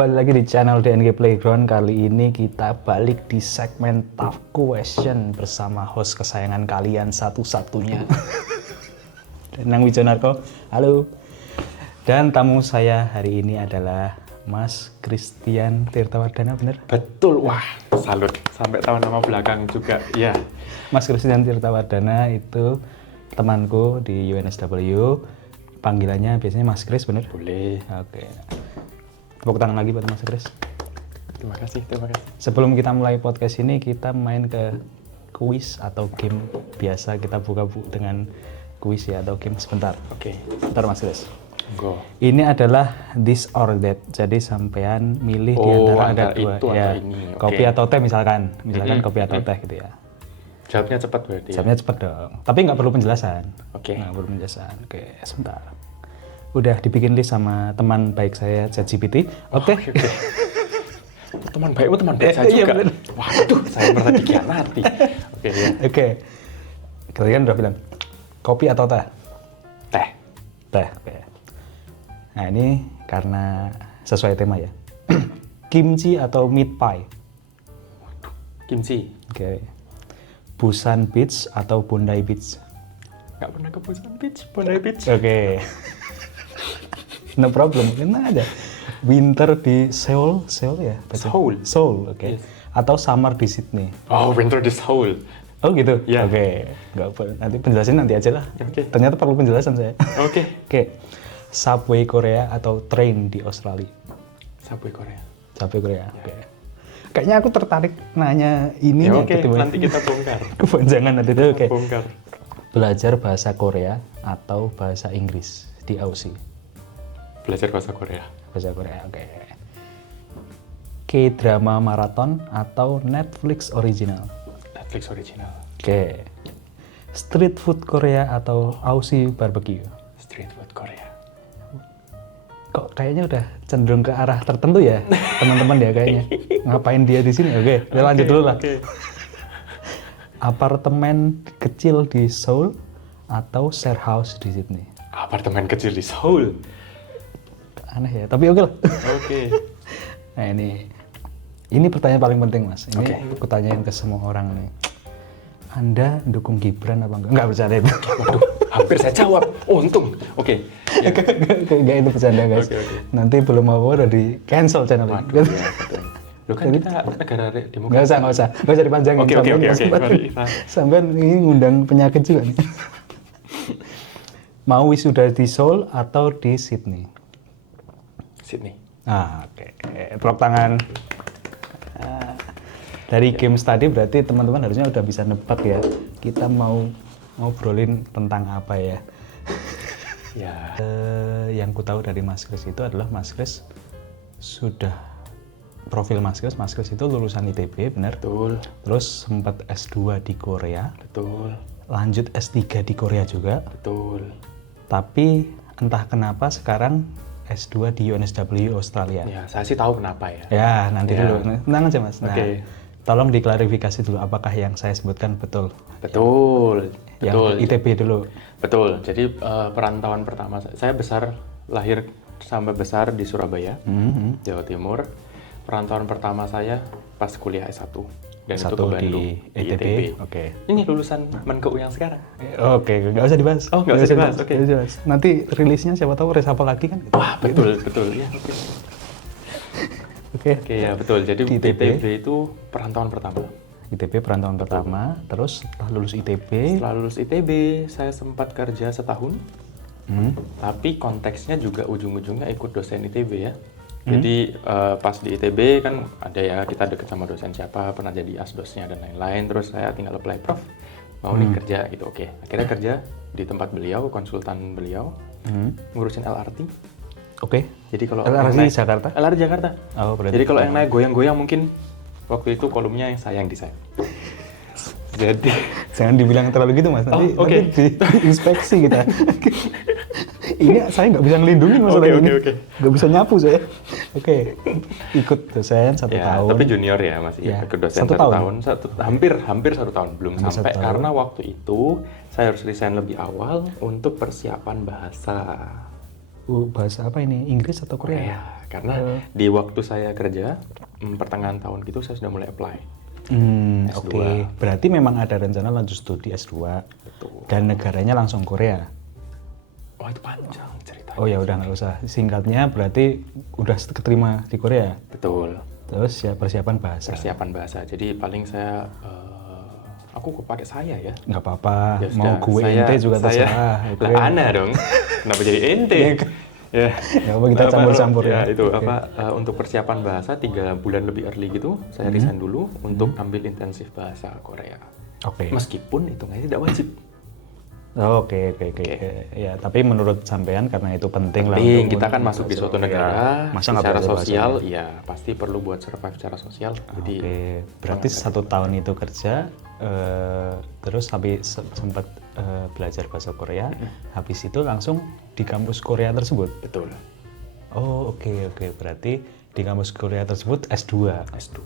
kembali lagi di channel DNG Playground. Kali ini kita balik di segmen Tough Question bersama host kesayangan kalian satu-satunya, Danang Wijonarko. Halo. Dan tamu saya hari ini adalah Mas Christian Tirtawardana, bener? Betul, wah salut. Sampai tahu nama belakang juga, ya. Mas Christian Tirtawardana itu temanku di UNSW. Panggilannya biasanya Mas Chris, bener? Boleh. Oke. Tepuk tangan lagi buat Mas Chris. Terima kasih. Sebelum kita mulai podcast ini, kita main ke kuis atau game biasa. Kita buka dengan kuis ya, atau game sebentar. Oke. Bentar Mas Chris. Go. Ini adalah this or that. Jadi sampean milih di antara ada dua ya. Ini. Kopi atau teh misalkan. Kopi atau teh gitu ya. Jawabnya cepat berarti. Jawabnya cepat dong. Tapi nggak perlu penjelasan. Oke. Nggak perlu penjelasan. Oke, sebentar. Udah dibikin list sama teman baik saya, ChatGPT. Oke. Teman baikmu teman baik saya juga. Iya, waduh, saya merasa dikhianati. Oke, ya. Oke. Kalian udah bilang kopi atau teh? Teh. Teh. Oke. Nah ini karena sesuai tema ya. Kimchi atau meat pie? Kimchi. Oke. Busan Beach atau Bondi Beach? Nggak pernah ke Busan Beach, Bondi Beach. Oke. No problem, karena ada winter di Seoul ya? Seoul, oke. Yes. Atau summer di Sydney? Oh, winter di Seoul. Oh gitu? Yeah. Oke. Nggak perlu, nanti penjelasin nanti aja lah. Okay. Ternyata perlu penjelasan saya. Oke. Oke. Subway Korea atau train di Australia? Subway Korea. Subway Korea, yeah. Oke. Kayaknya aku tertarik nanya ini ya, oke, nanti kita bongkar. Kepanjangan nanti itu, oke. Bongkar. Belajar bahasa Korea atau bahasa Inggris di Aussie? Belajar bahasa Korea. Bahasa Korea, oke. K-drama maraton atau Netflix original? Netflix original. Oke. Street food Korea atau Aussie barbecue? Street food Korea. Kok kayaknya udah cenderung ke arah tertentu ya, teman-teman ya kayaknya. Ngapain dia di sini? Oke, kita lanjut dulu lah. Okay. Apartemen kecil di Seoul atau share house di Sydney? Apartemen kecil di Seoul. Aneh ya, tapi oke lah. Oke. Nah ini pertanyaan paling penting Mas. Ini okay. Aku tanyain ke semua orang nih. Anda dukung Gibran apa enggak? Enggak bercanda itu. Waduh, hampir saya jawab. Untung. Oke. Ya. Enggak itu bercanda guys. Okay. Nanti belum mau udah di cancel channel ini. Waduh, ya, betul. Loh kan kita negara demokrasi. Nggak usah dipanjangin. Oke. Sampai ini ngundang penyakit juga nih. Mau wisuda di Seoul atau di Sydney? Sydney. Oke. Tepuk tangan. Dari games tadi berarti teman-teman harusnya udah bisa nebak ya. Kita mau ngobrolin tentang apa ya? Ya. Yang ku tahu dari Mas Chris itu adalah Mas Chris sudah profil Mas Chris itu lulusan ITB, benar? Betul. Terus sempat S2 di Korea. Betul. Lanjut S3 di Korea juga. Betul. Tapi entah kenapa sekarang S2 di UNSW Australia. Ya, saya sih tahu kenapa ya. Ya, nanti dulu. Tenang aja Mas. Nah, Oke. Tolong diklarifikasi dulu apakah yang saya sebutkan betul. Betul. Yang Betul. ITB dulu. Betul. Jadi perantauan pertama saya lahir sampai besar di Surabaya, Jawa Timur. Perantauan pertama saya pas kuliah S1 dan S1 itu ke Bandung di ITB. Oke. Ini lulusan Menkeu yang sekarang. Oke, nggak usah dibahas. Oh, nggak usah dibahas. Oke. Nanti rilisnya siapa tahu reshuffle lagi kan. Wah, betul. Ya, oke. Oke, ya betul. Jadi ITB itu perantauan pertama. ITB perantauan pertama, terus setelah lulus ITB. Setelah lulus ITB, saya sempat kerja setahun. Tapi konteksnya juga ujung-ujungnya ikut dosen ITB ya. Jadi pas di ITB kan ada ya, kita deket sama dosen siapa, pernah jadi asdosnya dan lain-lain. Terus saya tinggal apply, Prof, mau nih kerja gitu. Oke, akhirnya kerja di tempat beliau, konsultan beliau, ngurusin LRT. Oke. Jadi kalau LRT Jakarta? LRT Jakarta. Oh, berarti. Jadi kalau yang naik goyang-goyang mungkin waktu itu kolomnya yang saya yang desain. Jadi jangan dibilang terlalu gitu Mas, nanti diinspeksi kita. Ini saya nggak bisa ngelindungin masalah ini. Nggak bisa nyapu saya. Oke. Ikut dosen 1 tahun. Tapi junior ya masih. Ya. Ikut dosen 1 tahun. Hampir 1 tahun. Belum sampai karena waktu itu saya harus resign lebih awal untuk persiapan bahasa. Bahasa apa ini? Inggris atau Korea? karena di waktu saya kerja pertengahan tahun gitu saya sudah mulai apply S2. Oke. Berarti memang ada rencana lanjut studi S2. Betul. Dan negaranya langsung Korea. Oh itu panjang ceritanya. Oh ya udah nggak usah. Singkatnya berarti udah keterima di Korea. Betul. Terus ya persiapan bahasa. Persiapan bahasa. Jadi paling saya aku kok pakai saya ya. Nggak apa-apa. Ya Mau sudah, gue ente juga terserah. Oke. Lah Ana dong. Kenapa jadi ente? Ya. Nggak apa kita campur-campur ya. Itu untuk persiapan bahasa 3 bulan lebih early gitu, saya resign dulu untuk ambil intensif bahasa Korea. Oke. Meskipun hitungannya tidak wajib. Oh, Oke. Ya, tapi menurut sampean karena itu penting lah. Penting, kita kan masuk di suatu negara, Masa nggak secara belajar sosial, bahasa? ya pasti perlu buat survive secara sosial. Jadi, Oke, berarti 1 tahun itu kerja, terus habis sempat belajar bahasa Korea, habis itu langsung di kampus Korea tersebut. betul, Oh oke, berarti di kampus Korea tersebut S2. S2.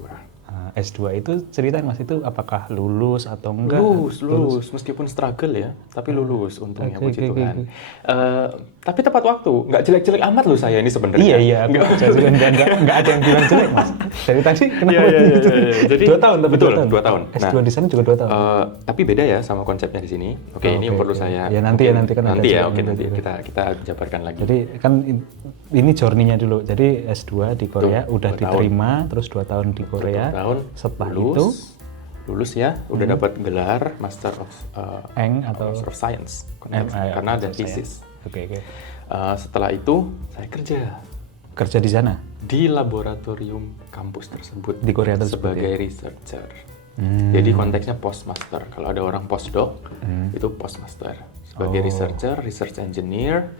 S2 itu ceritain Mas itu apakah lulus atau enggak? Lulus, meskipun struggle ya, tapi lulus untungnya Oke, puji oke, Tuhan. Tapi tepat waktu, nggak jelek-jelek amat loh saya ini sebenarnya. Iya, aku juga nggak ada yang bilang jelek Mas. Dari tadi kenapa? Iya. Jadi 2 tahun, tapi betul, 2 tahun. 2 tahun. S2 di sana juga 2 tahun. Tapi beda ya sama konsepnya di sini. Oke, ini yang perlu saya. Ya nanti kan ada nanti ya, juga nanti juga. kita jabarkan lagi. Jadi kan ini journey-nya dulu. Jadi S2 di Korea Betul, udah 2 tahun. diterima, terus 2 tahun di Korea. 2 tahun Setelah lulus ya, udah dapat gelar Master of Master of Science, karena ada thesis. Oke. Setelah itu saya Kerja di sana di laboratorium kampus tersebut di Korea tersebut. sebagai researcher. Jadi konteksnya postmaster. Kalau ada orang postdoc itu postmaster. Sebagai researcher, research engineer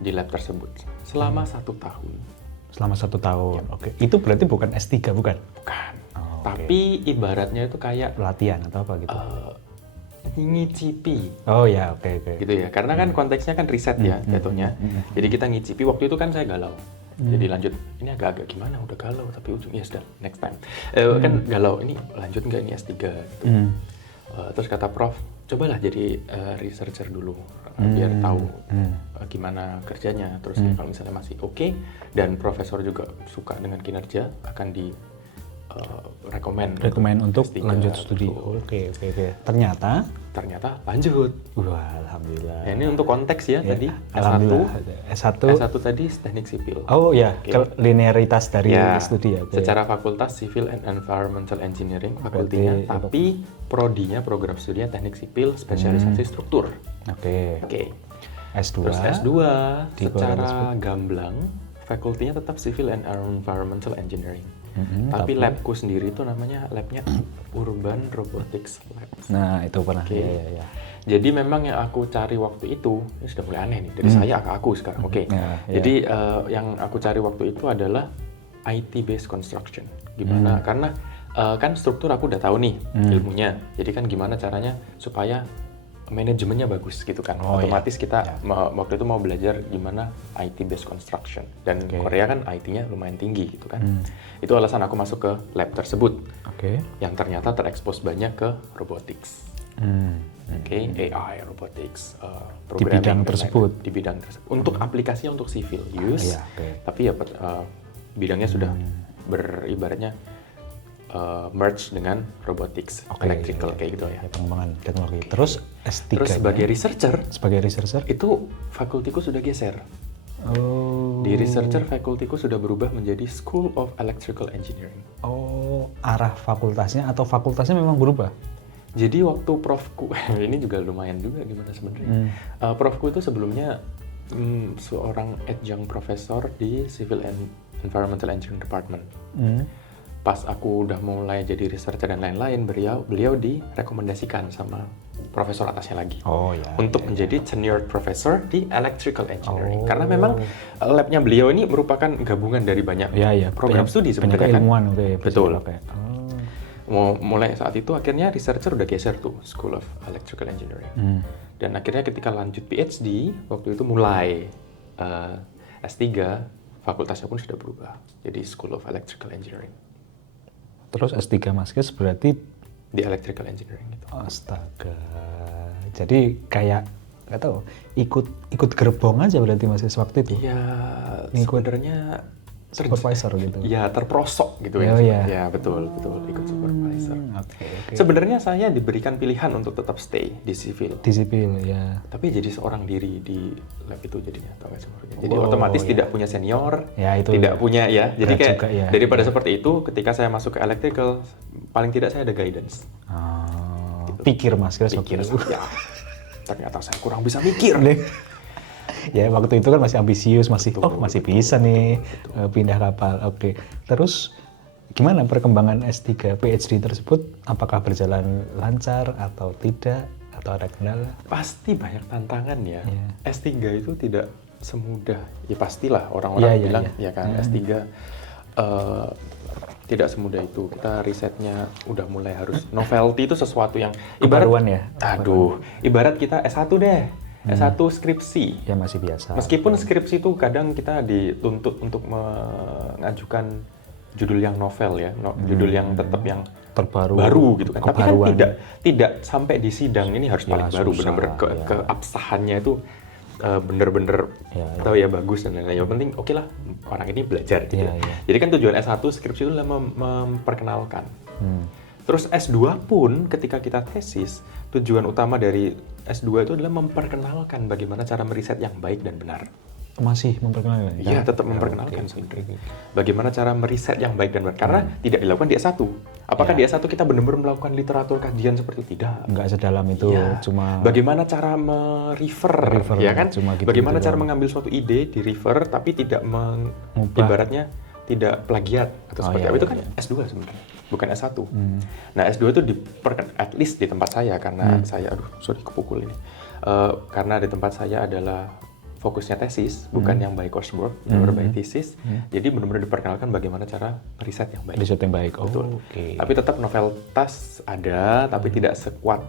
di lab tersebut selama 1 tahun. Selama 1 tahun. Oke. Itu berarti bukan S3 bukan? Bukan. Oh, Tapi ibaratnya itu kayak Pelatihan atau apa gitu? ngicipi Oh ya, oke. gitu ya. Karena kan konteksnya kan riset ya jatuhnya. Jadi kita ngicipi. Waktu itu kan saya galau. Jadi lanjut, ini agak-agak gimana, udah galau tapi ujungnya sudah next time. Kan galau, ini lanjut nggak ini S3 gitu. Terus kata Prof, cobalah jadi researcher dulu biar tahu gimana kerjanya. Terus kalau misalnya masih oke dan profesor juga suka dengan kinerja, akan di rekomend untuk S3, lanjut studi. betul. Oke. Ternyata lanjut. wah, alhamdulillah. Nah, ini untuk konteks ya, tadi Alhamdulillah. S1 tadi teknik sipil. Oh ya, Oke. linearitas dari Ya, studi ya. Oke. secara fakultas Civil and Environmental Engineering fakultinya, Berarti- tapi prodinya program studinya teknik sipil spesialisasi struktur. Oke. Oke. S2. Terus S2 di Korea secara gamblang fakultinya tetap Civil and Environmental Engineering. tapi- Tapi labku sendiri itu namanya labnya Urban Robotics Lab. Nah, itu pernah. Oke. Ya. Jadi memang yang aku cari waktu itu, ini sudah mulai aneh nih, dari saya ke aku sekarang, oke. Ya. Jadi yang aku cari waktu itu adalah IT-based construction. Gimana, karena kan struktur aku udah tahu nih ilmunya, jadi kan gimana caranya supaya manajemennya bagus gitu kan. Oh, Otomatis kita waktu itu mau belajar gimana IT-based construction. Dan Korea kan IT-nya lumayan tinggi gitu kan. Itu alasan aku masuk ke lab tersebut, Oke. yang ternyata terekspos banyak ke robotics. Oke, AI, robotics, Di bidang programming, dan tersebut. lain-lain. Di bidang tersebut. Untuk aplikasinya untuk civil use, Iya, oke. tapi ya bidangnya sudah beribaratnya merge dengan robotics, electrical kayak gitu ya. Ya, pengembangan teknologi. Terus S3 Terus sebagai researcher, itu fakultiku sudah geser. oh Di researcher fakultiku sudah berubah menjadi School of Electrical Engineering. arah fakultasnya atau fakultasnya memang berubah. Jadi waktu profku, ini juga lumayan juga gimana sebenarnya. Profku itu sebelumnya seorang adjunct profesor di Civil and Environmental Engineering Department. Pas aku udah mulai jadi researcher dan lain-lain, beliau direkomendasikan sama profesor atasnya lagi. Oh ya. Untuk menjadi senior professor di electrical engineering. Karena memang labnya beliau ini merupakan gabungan dari banyak program studi sebenarnya kan. Ilmuwan, Betul. Oke. Mulai saat itu akhirnya researcher udah geser tuh School of Electrical Engineering. Dan akhirnya ketika lanjut PhD, waktu itu mulai S3, fakultasnya pun sudah berubah. Jadi School of Electrical Engineering. Terus S3 Mas Kes berarti Di Electrical Engineering gitu. astaga. Jadi kayak nggak tahu ikut gerbong aja berarti Mas Kes waktu itu. Ya sebenarnya supervisor gitu. Ya, terprosok gitu Oh, ya. iya. Ya, betul, ikut supervisor. Oke. Sebenarnya saya diberikan pilihan untuk tetap stay di sivil. Di sipil ya. Tapi jadi seorang diri di lab itu jadinya, tau gak sih? Jadi Oh, otomatis iya. tidak punya senior, Ya, itu tidak punya ya. Jadi berat kayak juga, ya. daripada seperti itu, ketika saya masuk ke electrical, paling tidak saya ada guidance. Pikir Mas, kira Pikir waktu ya, ternyata saya kurang bisa mikir. ya waktu itu kan masih ambisius, masih Betul, masih bisa nih pindah kapal. Oke. Terus gimana perkembangan S3 PhD tersebut? Apakah berjalan lancar atau tidak? Atau ada kendala? Pasti banyak tantangan ya. Iya. S3 itu tidak semudah, ya pastilah orang-orang Iya, bilang iya. ya kan S3 tidak semudah itu. Kita risetnya udah mulai harus novelty itu sesuatu yang ibarat Kebaruan ya? Aduh, ibarat kita S1 deh. S1 skripsi. Ya masih biasa. Meskipun skripsi itu kadang kita dituntut untuk mengajukan judul yang novel ya, judul yang tetap yang terbaru, baru gitu kan. Tapi kan kebaruan. tidak sampai di sidang ini harus paling baru, susah, benar-benar ya. keabsahannya itu bener-bener Ya, tahu ya bagus dan lain-lain. Yang penting oke lah orang ini belajar gitu. Ya, ya. ya. Jadi kan tujuan S1 skripsi itu adalah memperkenalkan. Terus S2 pun ketika kita tesis, tujuan utama dari S2 itu adalah memperkenalkan bagaimana cara meriset yang baik dan benar. Masih memperkenalkan? Iya, tetap memperkenalkan sebenarnya. Bagaimana cara meriset yang baik dan benar. Karena tidak dilakukan di S1. Apakah Ya. di S1 kita benar-benar melakukan literatur kajian seperti itu? Tidak. Nggak sedalam itu, Iya. cuma Bagaimana cara merefer, Refer, ya kan? cuma gitu-gitu Bagaimana cara doang. mengambil suatu ide di refer tapi tidak Ngubah. ibaratnya tidak plagiat atau seperti iya, apa. Itu iya, kan iya. S2 sebenarnya, bukan S1. Nah, S2 itu at least di tempat saya karena saya kepukul ini. Karena di tempat saya adalah fokusnya tesis, bukan yang by coursework, benar-benar by thesis. Jadi benar-benar diperkenalkan bagaimana cara riset yang baik. riset yang baik. Oh, Betul. oke. Tapi tetap noveltas ada, tapi tidak sekuat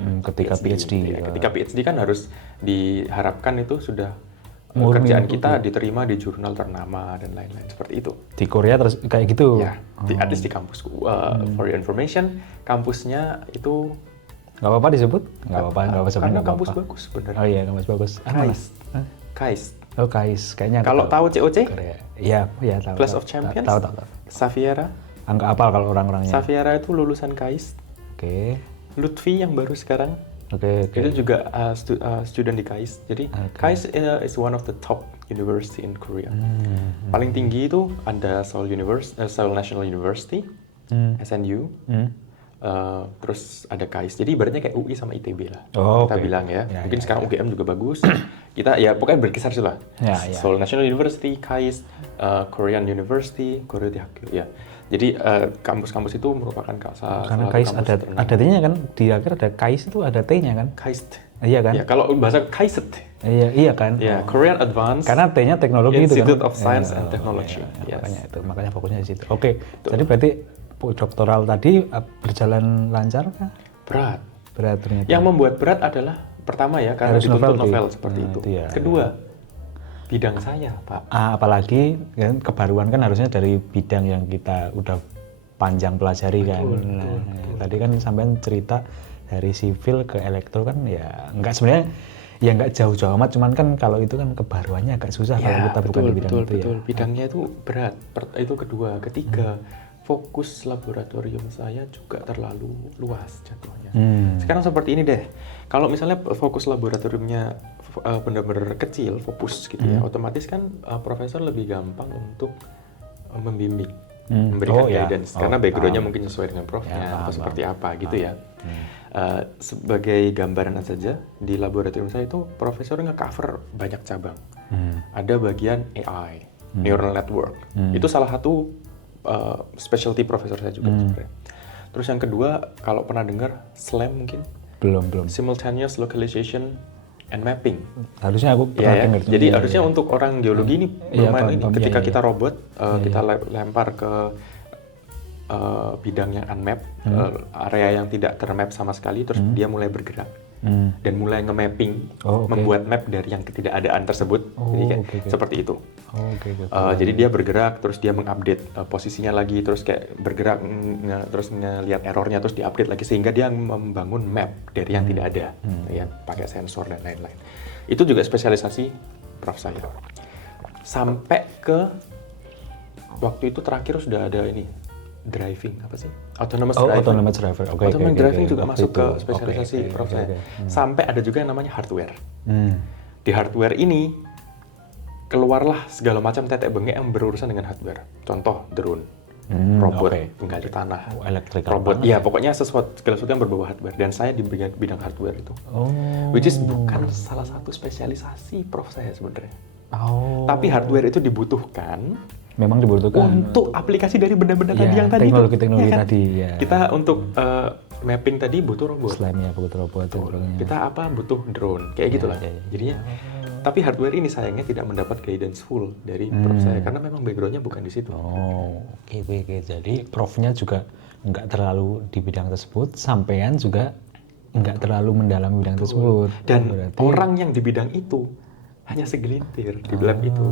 Ketika PhD. Ya, ketika PhD kan harus diharapkan itu sudah Murni kerjaan itu. kita diterima di jurnal ternama dan lain-lain seperti itu. Di Korea terus kayak gitu. Ya, at least di kampusku. For your information, kampusnya itu Nggak apa-apa disebut? Nggak apa-apa, nggak apa-apa. karena nggak kampus apa-apa. bagus bener. Oh iya, kampus bagus. Ah, mana? KAIST. KAIST. Oh, KAIST. Kayaknya aku Kalau tahu COC, Korea. Iya, iya tahu. Class tahu. of Champions, Tahu, tahu. Xaviera. Nggak apal kalau orang-orangnya. Xaviera itu lulusan KAIST. Oke. Lutfi yang baru sekarang Oke. itu juga student di KAIST. Jadi KAIST is one of the top university in Korea. Paling tinggi itu ada Seoul National University, SNU. Terus ada KAIST. Jadi ibaratnya kayak UI sama ITB lah. Oh, kita oke. bilang ya. Ya, Mungkin ya, sekarang UGM juga bagus. Kita ya pokoknya berkisar sih lah. Ya, ya. Seoul National University, KAIST, Korean University, Korea Daegu. Ya. Jadi kampus-kampus itu merupakan Karena salah KAIST satu kampus ternama. ada T-nya kan, di akhir ada KAIST itu ada T-nya kan? KAIST. Iya kan? Ya, kalau bahasa KAIST. Iya kan? Ya, Oh. Korean Advanced Karena T-nya teknologi Institute itu kan? of Science Iya, and Technology. iya, Yes. makanya fokusnya di situ. Oke, jadi berarti doktoral tadi berjalan lancar kah? Berat. Berat ternyata. Yang membuat berat adalah pertama ya karena Harus dituntut novelty. novel seperti Nah, itu. itu ya. Kedua, bidang saya, Pak. Apalagi kan, kebaruan kan harusnya dari bidang yang kita udah panjang pelajari kan. Nah, tadi kan sampean cerita dari sivil ke elektro kan ya nggak sebenarnya ya nggak jauh-jauh amat, cuman kan kalau itu kan kebaruannya agak susah kalau kita bukan di bidang itu ya. Bidangnya itu berat. Itu kedua. Ketiga, fokus laboratorium saya juga terlalu luas jatuhnya. Sekarang seperti ini deh. Kalau misalnya fokus laboratoriumnya benar-benar kecil, fokus gitu ya, otomatis kan profesor lebih gampang untuk membimbing, memberikan guidance. Karena background-nya mungkin sesuai dengan profnya atau seperti apa gitu ya. Sebagai gambaran saja, di laboratorium saya itu profesor nge-cover banyak cabang. Ada bagian AI, neural network. Itu salah satu specialty profesor saya juga sebenarnya. Terus yang kedua, kalau pernah dengar SLAM mungkin? Belum. Simultaneous Localization and Mapping. Harusnya aku pernah Ya. dengar. Jadi harusnya untuk orang geologi ini lumayan ini. paham. Ketika Iya, kita robot, kita lempar ke bidang yang unmap, area yang tidak termap sama sekali, terus dia mulai bergerak dan mulai nge-mapping, membuat map dari yang ketidakadaan tersebut. Jadi kayak seperti itu. Jadi dia bergerak, terus dia mengupdate posisinya lagi, terus kayak bergerak, terus ngelihat errornya, terus diupdate lagi sehingga dia membangun map dari yang tidak ada, ya pakai sensor dan lain-lain. Itu juga spesialisasi prof saya. Sampai ke waktu itu terakhir sudah ada ini driving apa sih? Autonomous Oh, driving. autonomous driver. Oke. Autonomous driving juga Waktu masuk itu. ke spesialisasi prof saya. Sampai ada juga yang namanya hardware. Di hardware ini keluarlah segala macam tetek bengek yang berurusan dengan hardware. Contoh drone, robot penggali tanah, Electrical robot. tanah. Iya, pokoknya segala sesuatu yang berbau hardware. Dan saya di bidang hardware itu. Which is bukan salah satu spesialisasi prof saya sebenarnya. Tapi hardware itu dibutuhkan Memang dibutuhkan untuk aplikasi dari benda-benda tadi yang tadi teknologi ya kan? tadi ya. Kita untuk mapping tadi butuh robot. Selainnya butuh robot dan sebagainya. Kita apa butuh drone kayak gitulah. Jadinya tapi hardware ini sayangnya tidak mendapat guidance full dari prof saya karena memang backgroundnya bukan di situ. Oke. Jadi profnya juga nggak terlalu di bidang tersebut, sampean juga nggak terlalu mendalami bidang tersebut. Dan Berarti orang yang di bidang itu hanya segelintir di lab itu.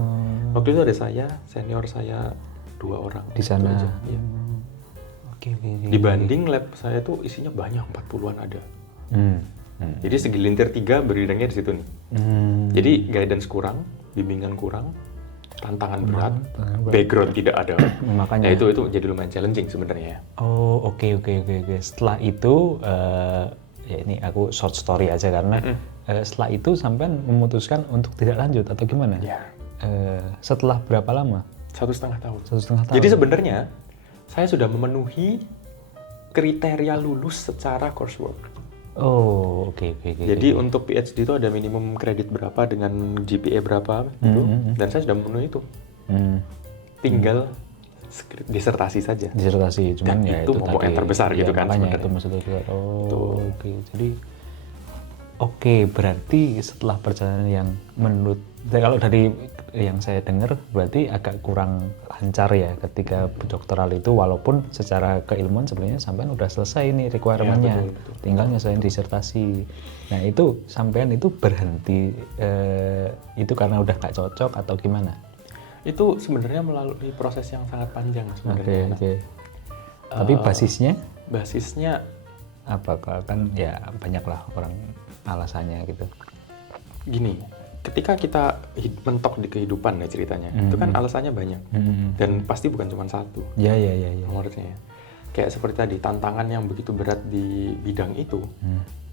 Waktu itu ada saya, senior saya 2 orang. Di sana. Itu aja, iya. Oke. Dibanding lab saya tuh isinya banyak, 40-an ada. Jadi segelintir 3 berdirinya di situ nih. Jadi guidance kurang, bimbingan kurang, tantangan berat, background tidak ada. Makanya. Ya itu jadi lumayan challenging sebenarnya. Oke. Setelah itu ya ini aku short story aja karena setelah itu sampean memutuskan untuk tidak lanjut atau gimana? Ya. Setelah berapa lama? 1,5 tahun. 1,5 tahun. Jadi sebenarnya saya sudah memenuhi kriteria lulus secara coursework. Oke. Jadi untuk PhD itu ada minimum kredit berapa dengan GPA berapa gitu. Dan saya sudah memenuhi itu. Tinggal disertasi saja. Disertasi, cuman Dan ya itu momok yang terbesar gitu kan makanya sebenarnya. itu maksudnya juga. Oke. Jadi berarti setelah perjalanan yang menurut kalau dari yang saya dengar berarti agak kurang lancar ya ketika doktoral itu, walaupun secara keilmuan sebenarnya sampean udah selesai nih requirement-nya. Ya, betul. Tinggal nyelesain disertasi. Nah, itu sampean itu berhenti itu karena udah gak cocok atau gimana? Itu sebenarnya melalui proses yang sangat panjang sebenarnya. Oke. Tapi Basisnya apa? Kan ya banyaklah orang alasannya gitu. gini, ketika kita mentok di kehidupan ya ceritanya, itu kan alasannya banyak. Dan pasti bukan cuma satu. Ya. Menurutnya. Kayak seperti tadi, tantangan yang begitu berat di bidang itu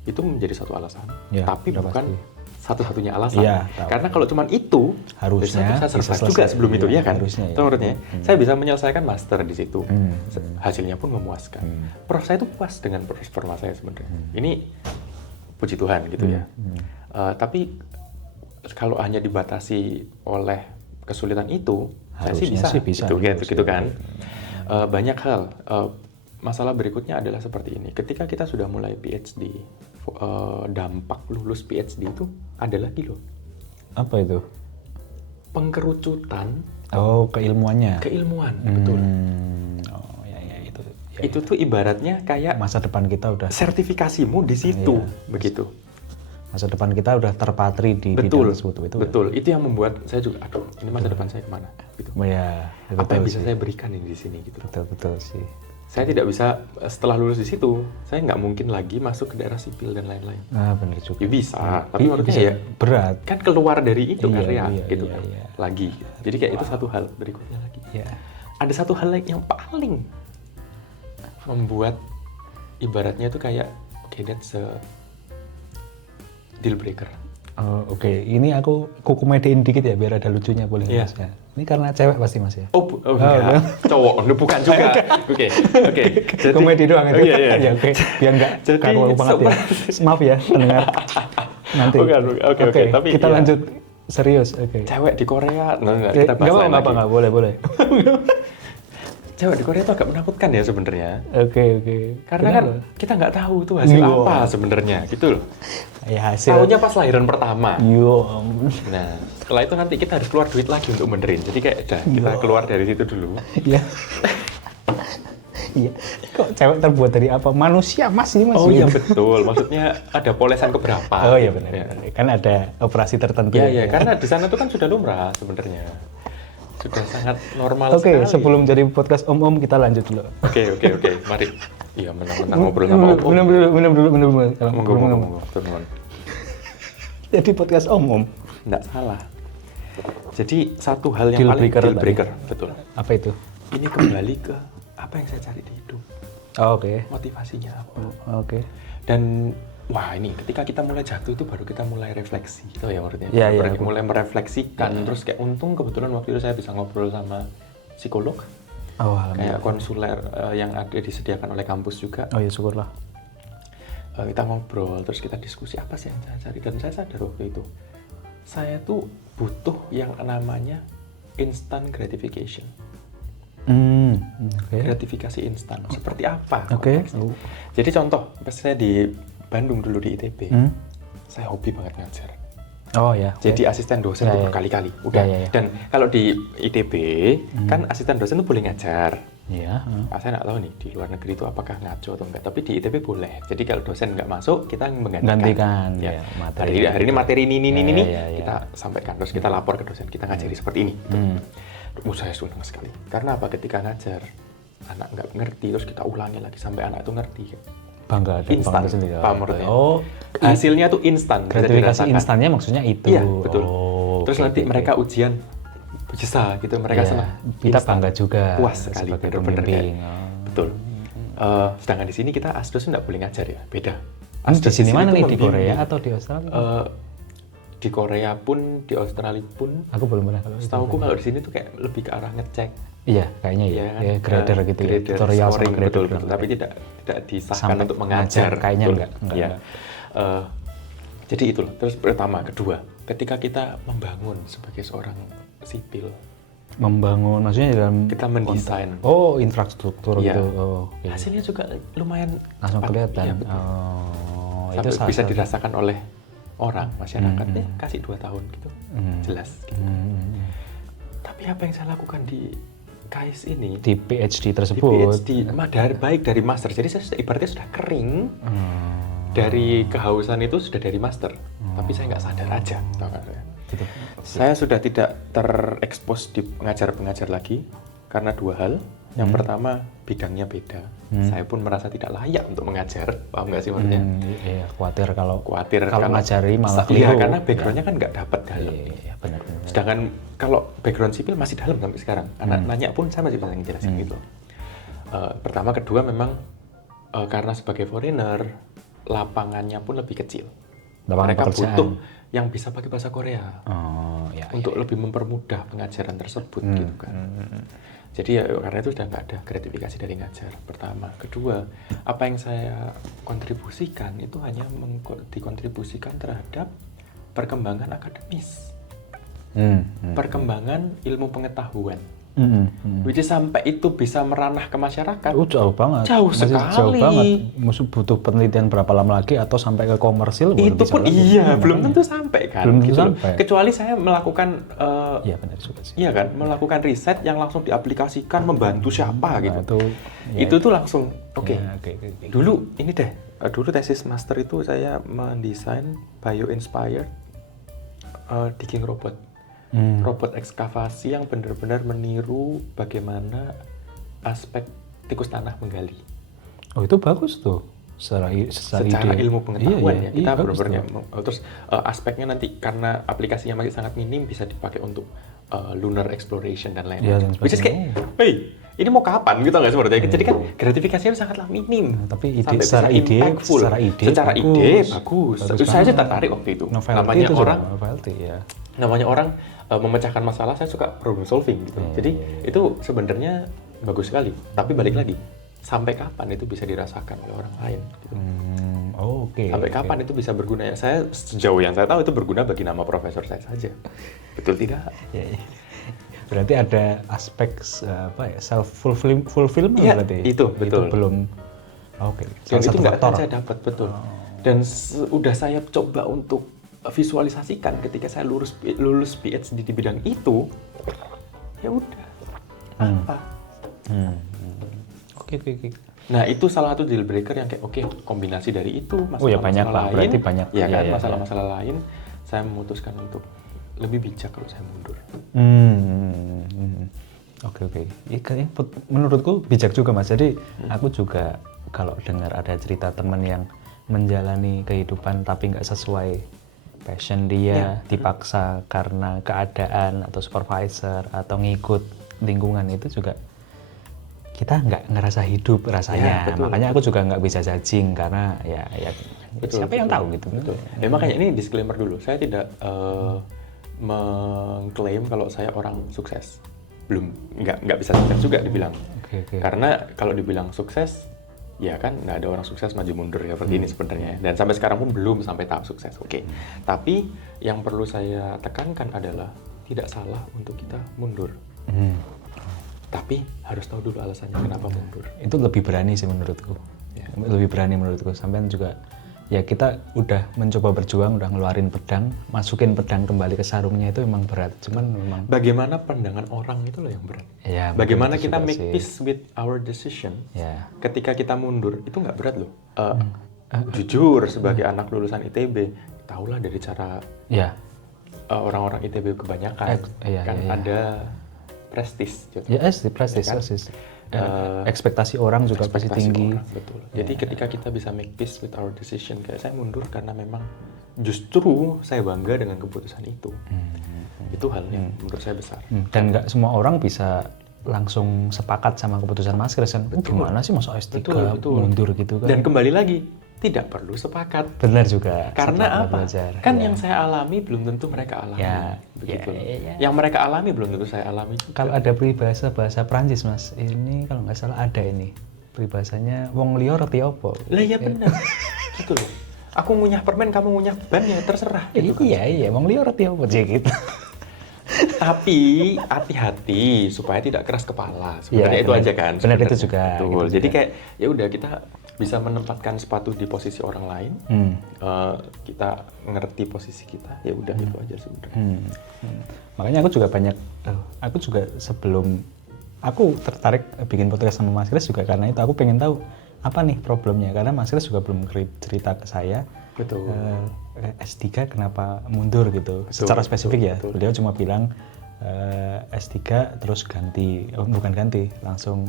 menjadi satu alasan. Ya, tapi udah bukan pasti. satu-satunya alasan. Iya, tahu. Karena kalau cuma itu, Harusnya saya selesai selesai. juga sebelum itu Iya, ya kan. harusnya, Itu ya. menurutnya. Saya bisa menyelesaikan master di situ. Hasilnya pun memuaskan. Prof saya itu puas dengan performa saya sebenarnya. Ini puji Tuhan gitu ya. Tapi kalau hanya dibatasi oleh kesulitan itu, Harusnya saya sih bisa. Gitu kan. Hmm. Banyak hal. Masalah berikutnya adalah seperti ini. Ketika kita sudah mulai PhD, dampak lulus PhD itu ada lagi loh. Apa itu? Pengkerucutan. Keilmuannya. Keilmuan, betul. Itu. Itu tuh ibaratnya kayak Masa depan kita udah sertifikasimu di situ, begitu. Masa depan kita udah terpatri di Betul, bidang tersebut. betul. Itu yang membuat saya juga, aduh, ini masa depan saya kemana? Gitu. Ya, Apa yang bisa sih. saya berikan ini di sini gitu. Betul sih. Saya tidak bisa setelah lulus di situ, saya nggak mungkin lagi masuk ke daerah sipil dan lain-lain. Benar juga. Ya bisa, tapi menurutnya bisa, ya berat. kan keluar dari itu Iya, gitu iya, kan. iya. Lagi. Jadi kayak itu satu hal, berikutnya lagi. Ya. Ada satu hal yang paling membuat ibaratnya itu kayak that's a deal breaker. Oke. Ini aku komediin dikit ya biar ada lucunya, boleh Iya. Mas ya. Ini karena cewek pasti Mas ya. Enggak. Cowok, bukan juga. Oke. Jadi- Komedi doang itu. Iya. Ya, oke. Biar nggak Jadi, karu banget ya. Maaf ya pendengar. Nanti. Bukan. Oke, tapi kita iya. lanjut serius. Oke. Cewek di Korea, kita bahas lain lagi. Nggak, boleh. Cewek di Korea itu agak menakutkan ya sebenarnya. Oke. Karena kan kita nggak tahu tuh hasil Iya. apa sebenarnya, gitu loh. Ya hasil. Tahunya pas lahiran pertama. Yo, ampun. Nah, setelah itu nanti kita harus keluar duit lagi untuk benerin. Jadi kayak kita keluar dari situ dulu. Iya. Iya. Kok cewek terbuat dari apa? Manusia Mas ini Mas. Oh iya betul. Maksudnya ada polesan keberapa? Oh iya benar. Ya. Kan ada operasi tertentu. Iya, karena di sana tuh kan sudah lumrah sebenarnya. Sudah sangat normal Oke, sekali. sebelum jadi podcast Om kita lanjut dulu. Oke. Mari. Iya, menang-menang ngobrol sama Om. Minum dulu. Monggo. Turun. Jadi podcast Om. Nggak salah. Jadi satu hal yang Deal paling breaker deal breaker, betul. Apa itu? Ini kembali ke apa yang saya cari di hidup. Oh, oke. Motivasinya apa? Oke. Dan wah ini ketika kita mulai jatuh itu baru kita mulai refleksi gitu ya maksudnya. Iya, iya. Mulai merefleksikan terus kayak untung kebetulan waktu itu saya bisa ngobrol sama psikolog. Oh, alhamdulillah. Kayak konsuler yang ada disediakan oleh kampus juga. Oh ya syukurlah. Kita ngobrol terus kita diskusi apa sih yang saya cari dan saya sadar waktu itu saya tuh butuh yang namanya instant gratification. Gratifikasi instan. Seperti apa? Oke. Jadi contoh, pas saya di Bandung dulu di ITB, saya hobi banget ngajar. Oh ya. Jadi asisten dosen tuh berkali-kali. Udah. Dan kalau di ITB kan asisten dosen tuh boleh ngajar. Iya. Saya nggak tahu nih di luar negeri itu apakah ngaco atau enggak. Tapi di ITB boleh. Jadi kalau dosen nggak masuk, kita menggantikan. Ya, materi. Hari ini materi ini kita sampaikan. Terus kita lapor ke dosen. Kita ngajari seperti ini. Saya senang sekali. Karena apa? Ketika ngajar, anak nggak ngerti, terus kita ulangi lagi sampai anak itu ngerti. Bangga dan Instan, bangga sendiri. paham menurutnya. Oh, hasilnya tuh instan. gratifikasi instannya maksudnya itu. Iya, betul. Terus Okay, nanti mereka ujian bisa gitu, mereka senang. Kita bangga juga. Puas sekali, sebagai bener-bener pembimbing. Betul. Sedangkan di sini kita asdos nggak boleh ngajar ya, beda. Di sini mana nih, di Korea atau di Australia? Di Korea pun, di Australia pun. Aku belum pernah kalau. Setahuku kalau di sini tuh kayak lebih ke arah ngecek. Iya, kayaknya ya. Kan? Ya, grader gitu ya. Grader, Tutorial scoring, sama grader. betul. Tapi tidak disahkan Sampai untuk mengajar. Kayaknya betul. enggak. Ya. Jadi itu loh. Terus pertama, kedua, ketika kita membangun sebagai seorang sipil, membangun, maksudnya dalam kita mendesain. Oh, infrastruktur Iya. gitu. Oh, okay. Hasilnya juga lumayan langsung kelihatan. Iya, betul. Oh, sampai itu bisa dirasakan oleh orang, masyarakat. Kasih 2 tahun gitu. Jelas gitu. Tapi apa yang saya lakukan di KAIS ini, di PhD tersebut, di PhD, baik dari master, jadi saya ibaratnya sudah kering dari kehausan itu sudah dari master, tapi saya nggak sadar aja, tau gak saya? gitu. Saya sudah tidak terekspos di pengajar-pengajar lagi karena 2 hal. Yang pertama, bidangnya beda. Saya pun merasa tidak layak untuk mengajar, paham nggak sih maksudnya? Iya, khawatir kalau kalau ngajari malah keliru. Iya, karena backgroundnya kan nggak dapat dalam. Iya, benar. Sedangkan kalau background sipil masih dalam sampai sekarang. Anak nanya pun saya masih bisa ngejelasin gitu. Pertama, kedua memang karena sebagai foreigner, lapangannya pun lebih kecil. Mereka butuh yang bisa pakai bahasa Korea untuk lebih mempermudah pengajaran tersebut gitu kan. Jadi ya karena itu sudah nggak ada gratifikasi dari ngajar. Pertama, kedua, apa yang saya kontribusikan itu hanya dikontribusikan terhadap perkembangan akademis, perkembangan ilmu pengetahuan. Which is sampai itu bisa meranah ke masyarakat. Jauh banget. Jauh sekali. Jauh banget. Butuh penelitian berapa lama lagi atau sampai ke komersil? Itu pun iya, belum tentu sampai kan. Belum gitu sampai. Kecuali saya melakukan, iya benar juga sih. Iya kan, melakukan riset yang langsung diaplikasikan membantu siapa gitu. Nah, itu tuh langsung oke. Ya, Dulu ini deh, dulu tesis master itu saya mendesain bio-inspired digging robot. Robot ekskavasi yang benar-benar meniru bagaimana aspek tikus tanah menggali. Oh itu bagus tuh, secara ilmu pengetahuan ya. Kita benar-benar terus aspeknya nanti karena aplikasinya masih sangat minim bisa dipakai untuk lunar exploration dan lain-lain. Which is kayak, hey, ini mau kapan gitu nggak sebenarnya? Jadi kan gratifikasinya sangatlah minim. Tapi secara ide bagus. Saya sih tertarik waktu itu. Namanya orang memecahkan masalah, saya suka problem solving gitu. Jadi itu sebenarnya bagus sekali. Tapi balik lagi, sampai kapan itu bisa dirasakan oleh orang lain? Gitu. Sampai kapan itu bisa berguna? Ya, saya sejauh yang saya tahu itu berguna bagi nama profesor saya saja. Betul tidak? Berarti ada aspek self fulfillment berarti. Itu betul. Itu belum. Dan itu nggak akan saya dapat betul. Dan udah saya coba untuk visualisasikan ketika saya lulus PhD di bidang itu, ya udah apa? Oke. Nah itu salah satu deal breaker yang kayak kombinasi dari itu masalah-masalah lain, berarti banyak. Ya kan masalah-masalah lain, saya memutuskan untuk lebih bijak kalau saya mundur. Oke. Menurutku bijak juga Mas. Jadi aku juga kalau dengar ada cerita teman yang menjalani kehidupan tapi nggak sesuai passion dia dipaksa karena keadaan atau supervisor atau ngikut lingkungan, itu juga kita nggak ngerasa hidup rasanya. betul, Makanya aku juga nggak bisa judging karena ya siapa yang tahu gitu. Betul. Makanya ini disclaimer dulu, saya tidak mengklaim kalau saya orang sukses. Belum, nggak bisa sukses juga dibilang. Oke. Karena kalau dibilang sukses, ya kan nggak ada orang sukses maju mundur ya seperti ini sebenarnya. Dan sampai sekarang pun belum sampai tahap sukses. Oke. Tapi yang perlu saya tekankan adalah tidak salah untuk kita mundur. Tapi harus tahu dulu alasannya kenapa mundur. Itu lebih berani sih menurutku. Lebih berani menurutku. Sampean juga ya kita udah mencoba berjuang, udah ngeluarin pedang, masukin pedang kembali ke sarungnya itu memang berat. Cuman memang bagaimana pandangan orang itu loh yang berat. Ya, bagaimana kita make peace with our decision. Ya. Ketika kita mundur itu nggak berat loh. Jujur sebagai anak lulusan ITB, tahulah dari cara orang-orang ITB kebanyakan ada prestis. Gitu. Ya, prestis. Ekspektasi orang juga pasti tinggi. Betul. Jadi ketika kita bisa make peace with our decision, kayak saya mundur karena memang justru saya bangga dengan keputusan itu. Itu hal yang menurut saya besar. Dan nggak semua orang bisa langsung sepakat sama keputusan Mas Kris kan. Gimana sih masa S3 mundur gitu kan? Dan kembali lagi, tidak perlu sepakat. Benar juga. Karena apa? Kan yang saya alami belum tentu mereka alami. Begitu. Yang mereka alami belum tentu saya alami juga. Kalau ada peribahasa bahasa Prancis Mas, ini kalau nggak salah ada ini. Peribahasanya wong liya reti opo. Lah iya benar. Gitu loh. Aku ngunyah permen, kamu ngunyah ban ya terserah. Gitu kan. Iya, wong liya reti opo gitu. Tapi hati-hati supaya tidak keras kepala. Sebenarnya itu aja kan. Benar itu juga. Betul. Gitu Jadi juga. kayak ya udah kita bisa menempatkan sepatu di posisi orang lain. Kita ngerti posisi kita. Ya udah itu aja sebenarnya. Makanya aku juga sebelum aku tertarik bikin podcast sama Mas Kris juga karena itu aku pengen tahu apa nih problemnya, karena Mas Kris juga belum cerita ke saya. Betul. S3 kenapa mundur gitu. Secara spesifik ya. Betul. Beliau cuma bilang S3 terus bukan ganti, langsung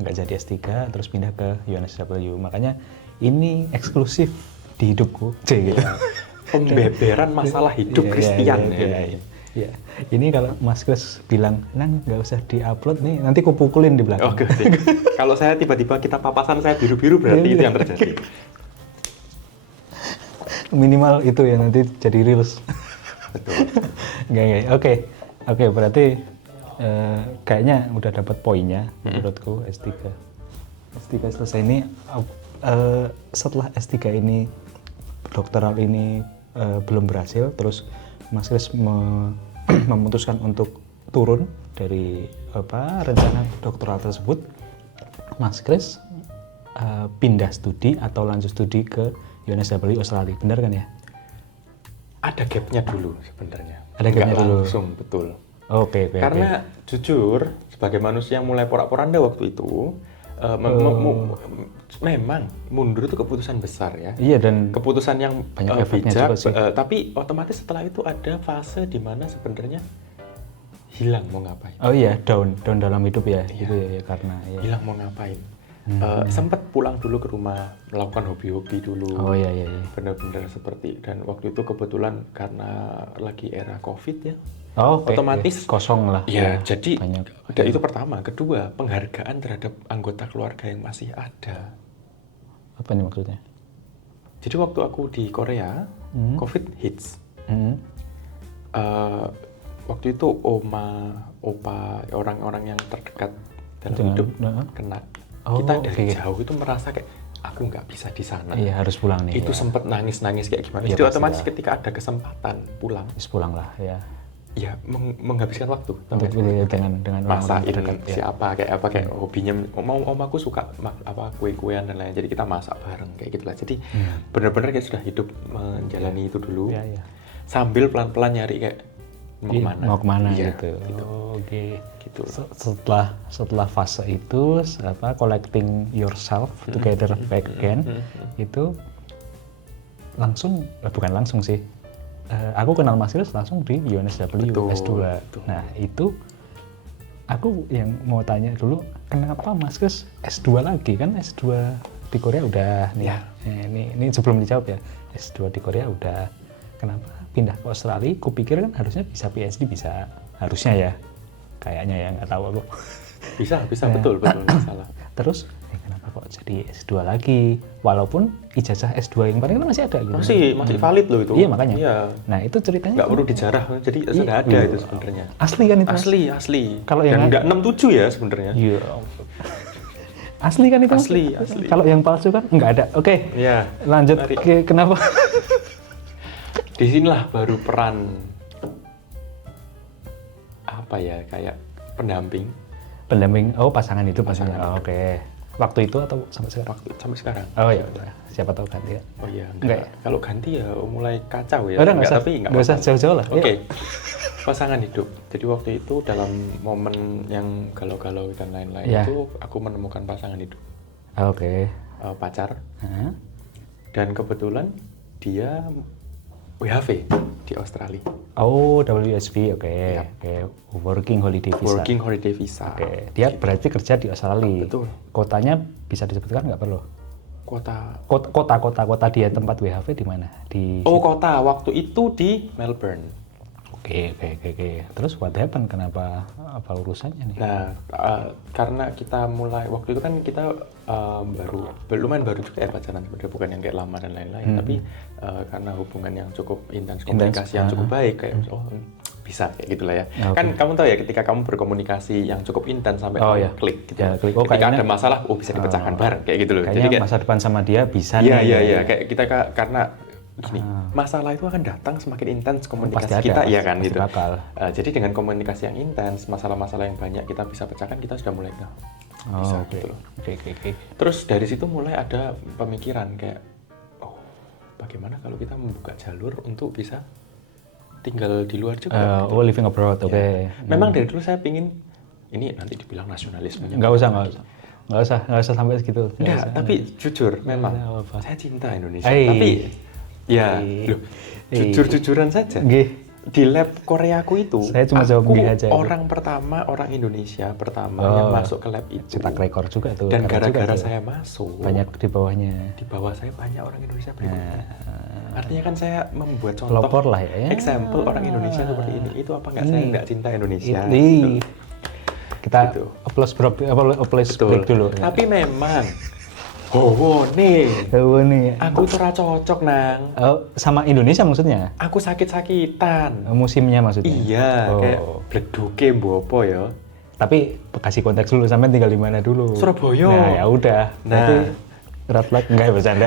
nggak jadi S3 terus pindah ke UNSW. Makanya ini eksklusif di hidupku. Gitu. Pembeberan masalah hidup Kristian. Ya, ini kalau Mas Kris bilang, Nang nggak usah diupload nih, nanti kupukulin di belakang. Oke. Kalau saya tiba-tiba kita papasan saya biru-biru berarti itu yang terjadi. Minimal itu ya nanti jadi reels. Betul. Oke, berarti kayaknya udah dapat poinnya menurutku S3 selesai ini. Setelah S3 ini doktoral ini belum berhasil, terus Mas Kris memutuskan untuk turun dari rencana doktoral tersebut. Mas Kris pindah studi atau lanjut studi ke UNSW Australia, benar kan ya? Ada gapnya dulu sebenarnya. Ada gapnya dulu. Langsung, betul. Oke. Karena jujur, sebagai manusia yang mulai porak-poranda waktu itu, memang mundur itu keputusan besar ya. Iya, dan keputusan yang banyak efeknya bijak, juga sih. tapi otomatis setelah itu ada fase di mana sebenarnya hilang mau ngapain. Oh iya, down dalam hidup ya. Iya. Itu ya karena ya. Hilang mau ngapain. Sempat pulang dulu ke rumah, melakukan hobi-hobi dulu. Oh iya. Benar-benar seperti, dan waktu itu kebetulan karena lagi era COVID ya. Oh, otomatis kosong lah. Ya, jadi banyak. Dan itu pertama, kedua penghargaan terhadap anggota keluarga yang masih ada. Apa nih maksudnya? Jadi waktu aku di Korea, COVID hits. Waktu itu oma, opa, orang-orang yang terdekat dalam hidup kena. Kita dari jauh itu merasa kayak aku nggak bisa di sana. Iya, harus pulang nih. Itu sempat nangis-nangis kayak gimana. Iya, Jadi otomatis ketika ada kesempatan pulang. Pulang lah ya. Ya menghabiskan waktu dengan masakin terdekat, siapa kayak hobinya omaku suka kue-kuean dan lain, jadi kita masak bareng kayak gitulah. Jadi benar-benar kayak sudah hidup menjalani itu dulu sambil pelan-pelan nyari kayak mau kemana gitu. Oke. Gitu. Setelah fase itu collecting yourself together back again itu bukan langsung sih. Aku kenal Mas Kris langsung di UNSW S2. Nah itu aku yang mau tanya dulu, kenapa Mas Kris S2 lagi? Kan S2 di Korea udah nih. Ini sebelum dijawab ya, S2 di Korea udah. kenapa pindah ke Australia? Kupikir kan harusnya bisa PhD, bisa harusnya ya, kayaknya ya, nggak tahu aku. Bisa betul nggak salah. Terus kenapa kok jadi S2 lagi? Walaupun ijazah S2 yang kemarin kan masih ada gitu. Masih valid loh itu. Iya makanya. Iya. Nah itu ceritanya Nggak perlu dijarah, jadi sudah ada itu sebenarnya. asli kan itu? Asli. Kalau yang nggak 67 ya sebenarnya. Iya. Asli kan itu? Asli. Kalau yang palsu kan nggak ada. Oke. Iya. Lanjut ke kenapa? Di sinilah baru peran apa ya, kayak pendamping Pasangan itu maksudnya. Oh, oke. Waktu itu atau sampai sekarang? Sampai sekarang. Oh iya, siapa tahu ganti ya. Oh iya, enggak ya? Kalau ganti ya mulai kacau ya. Udah, nggak usah jauh-jauh lah. Oke. Pasangan hidup. Jadi waktu itu dalam momen yang galau-galau dan lain-lain itu aku menemukan pasangan hidup. Oke. Pacar. Dan kebetulan dia WHV di Australia. Oh, WSV, oke. Working Holiday Visa. Working Holiday Visa. Oke. Dia berarti kerja di Australia. Betul. Kotanya bisa disebutkan nggak perlu? Kota dia tempat WHV di mana? Kota. Waktu itu di Melbourne. Oke. Terus what happened? Kenapa? Apa urusannya nih? Nah, karena kita mulai waktu itu kan kita lumayan baru juga ya pacaran, sebenarnya bukan yang kayak lama dan lain-lain, tapi karena hubungan yang cukup intens, komunikasi yang cukup baik, kayak bisa kayak gitulah ya. Okay. Kan kamu tahu ya, ketika kamu berkomunikasi yang cukup intens sampai klik gitu. Ya, klik. Ketika ada masalah, bisa dipecahkan bareng kayak gitu loh. Jadi kayak masa depan sama dia bisa Iya, kayak kita karena gini, masalah itu akan datang semakin intens komunikasi kita, ya kan gitu. Jadi dengan komunikasi yang intens, masalah-masalah yang banyak kita bisa pecahkan, kita sudah mulai bisa gitu loh. Okay. Terus dari situ mulai ada pemikiran kayak, bagaimana kalau kita membuka jalur untuk bisa tinggal di luar juga. Gitu. Living abroad, oke. Ya. Memang dari dulu saya pingin, ini nanti dibilang nasionalismenya. Nggak usah sampai segitu. Enggak, tapi jujur memang saya cinta Indonesia. Tapi ya, jujur-jujuran saja. Di lab Koreaku itu, saya cuma jawab aja. Orang Indonesia pertama yang masuk ke lab itu. Cetak rekor juga tuh. Dan gara-gara saya masuk, banyak di bawahnya. Di bawah saya banyak orang Indonesia berikutnya. Artinya kan saya membuat contoh. Pelopor lah ya. Example orang Indonesia seperti ini. Itu apa nggak saya nggak cinta Indonesia? Kita applause break dulu. Tapi memang nih. Aku tuh cocok nang. Sama Indonesia maksudnya? Aku sakit-sakitan. Musimnya maksudnya? Iya, kayak bleduke mbopo ya. Tapi kasih konteks dulu, sampai tinggal di mana dulu? Surabaya. Nah, ya udah. Berarti red flag enggak ya, bercanda.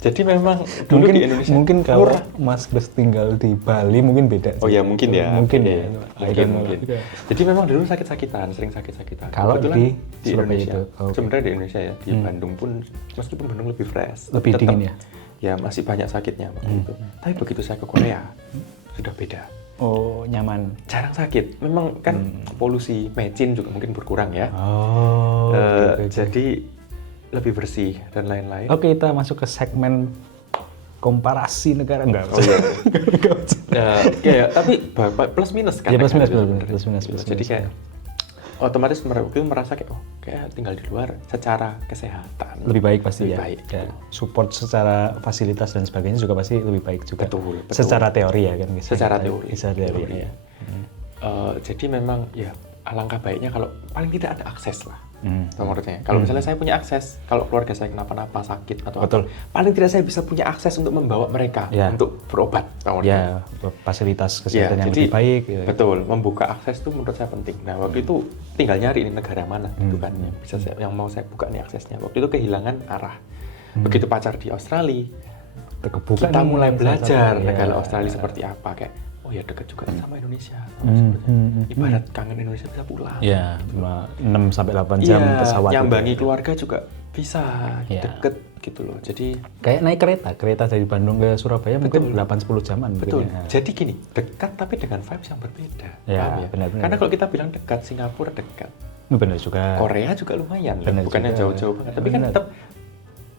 Jadi memang dulu di Indonesia mungkin kalau Mas Bes tinggal di Bali mungkin beda. Oh ya mungkin ya. Mungkin. Jadi memang dulu sakit-sakitan, sering sakit-sakitan. Kalau di Indonesia, sebenarnya di Indonesia ya, di Bandung pun, meskipun Bandung lebih fresh, lebih dingin ya. Ya masih banyak sakitnya waktu itu. Tapi begitu saya ke Korea, sudah beda. Oh, nyaman. Jarang sakit. Memang kan polusi mecin juga mungkin berkurang ya. Jadi lebih bersih dan lain-lain. Oke, kita masuk ke segmen komparasi negara enggak? Tapi plus minus kan? Ya plus minus. Jadi kayak otomatis merasa kayak tinggal di luar secara kesehatan lebih baik pasti lebih baik. Ya. Support secara fasilitas dan sebagainya juga pasti lebih baik juga. Betul. Secara teori ya kan? Secara teori. Ya. Jadi memang ya alangkah baiknya kalau paling tidak ada akses lah. Menurutnya. Kalau misalnya saya punya akses, kalau keluarga saya kenapa-napa sakit atau apa, paling tidak saya bisa punya akses untuk membawa mereka untuk berobat. Ya, fasilitas kesehatan yang lebih baik. Betul, membuka akses itu menurut saya penting. Nah, waktu itu tinggal nyari ini negara mana, gitu kan, yang mau saya buka nih aksesnya. Waktu itu kehilangan arah. Begitu pacar di Australia, kita mulai belajar negara Australia seperti apa, kayak ya dekat juga sama Indonesia. Ibarat kangen Indonesia bisa pulang. Ya, cuma 6-8 jam pesawat. Nyambangi keluarga juga bisa deket gitu loh. Jadi kayak naik kereta dari Bandung ke Surabaya mungkin 8-10 jaman. Betul. Jadi gini, dekat tapi dengan vibes yang berbeda. Ya, benar-benar. Karena kalau kita bilang dekat, Singapura dekat. Benar juga. Korea juga lumayan. Bukannya jauh-jauh banget. Tapi kan tetap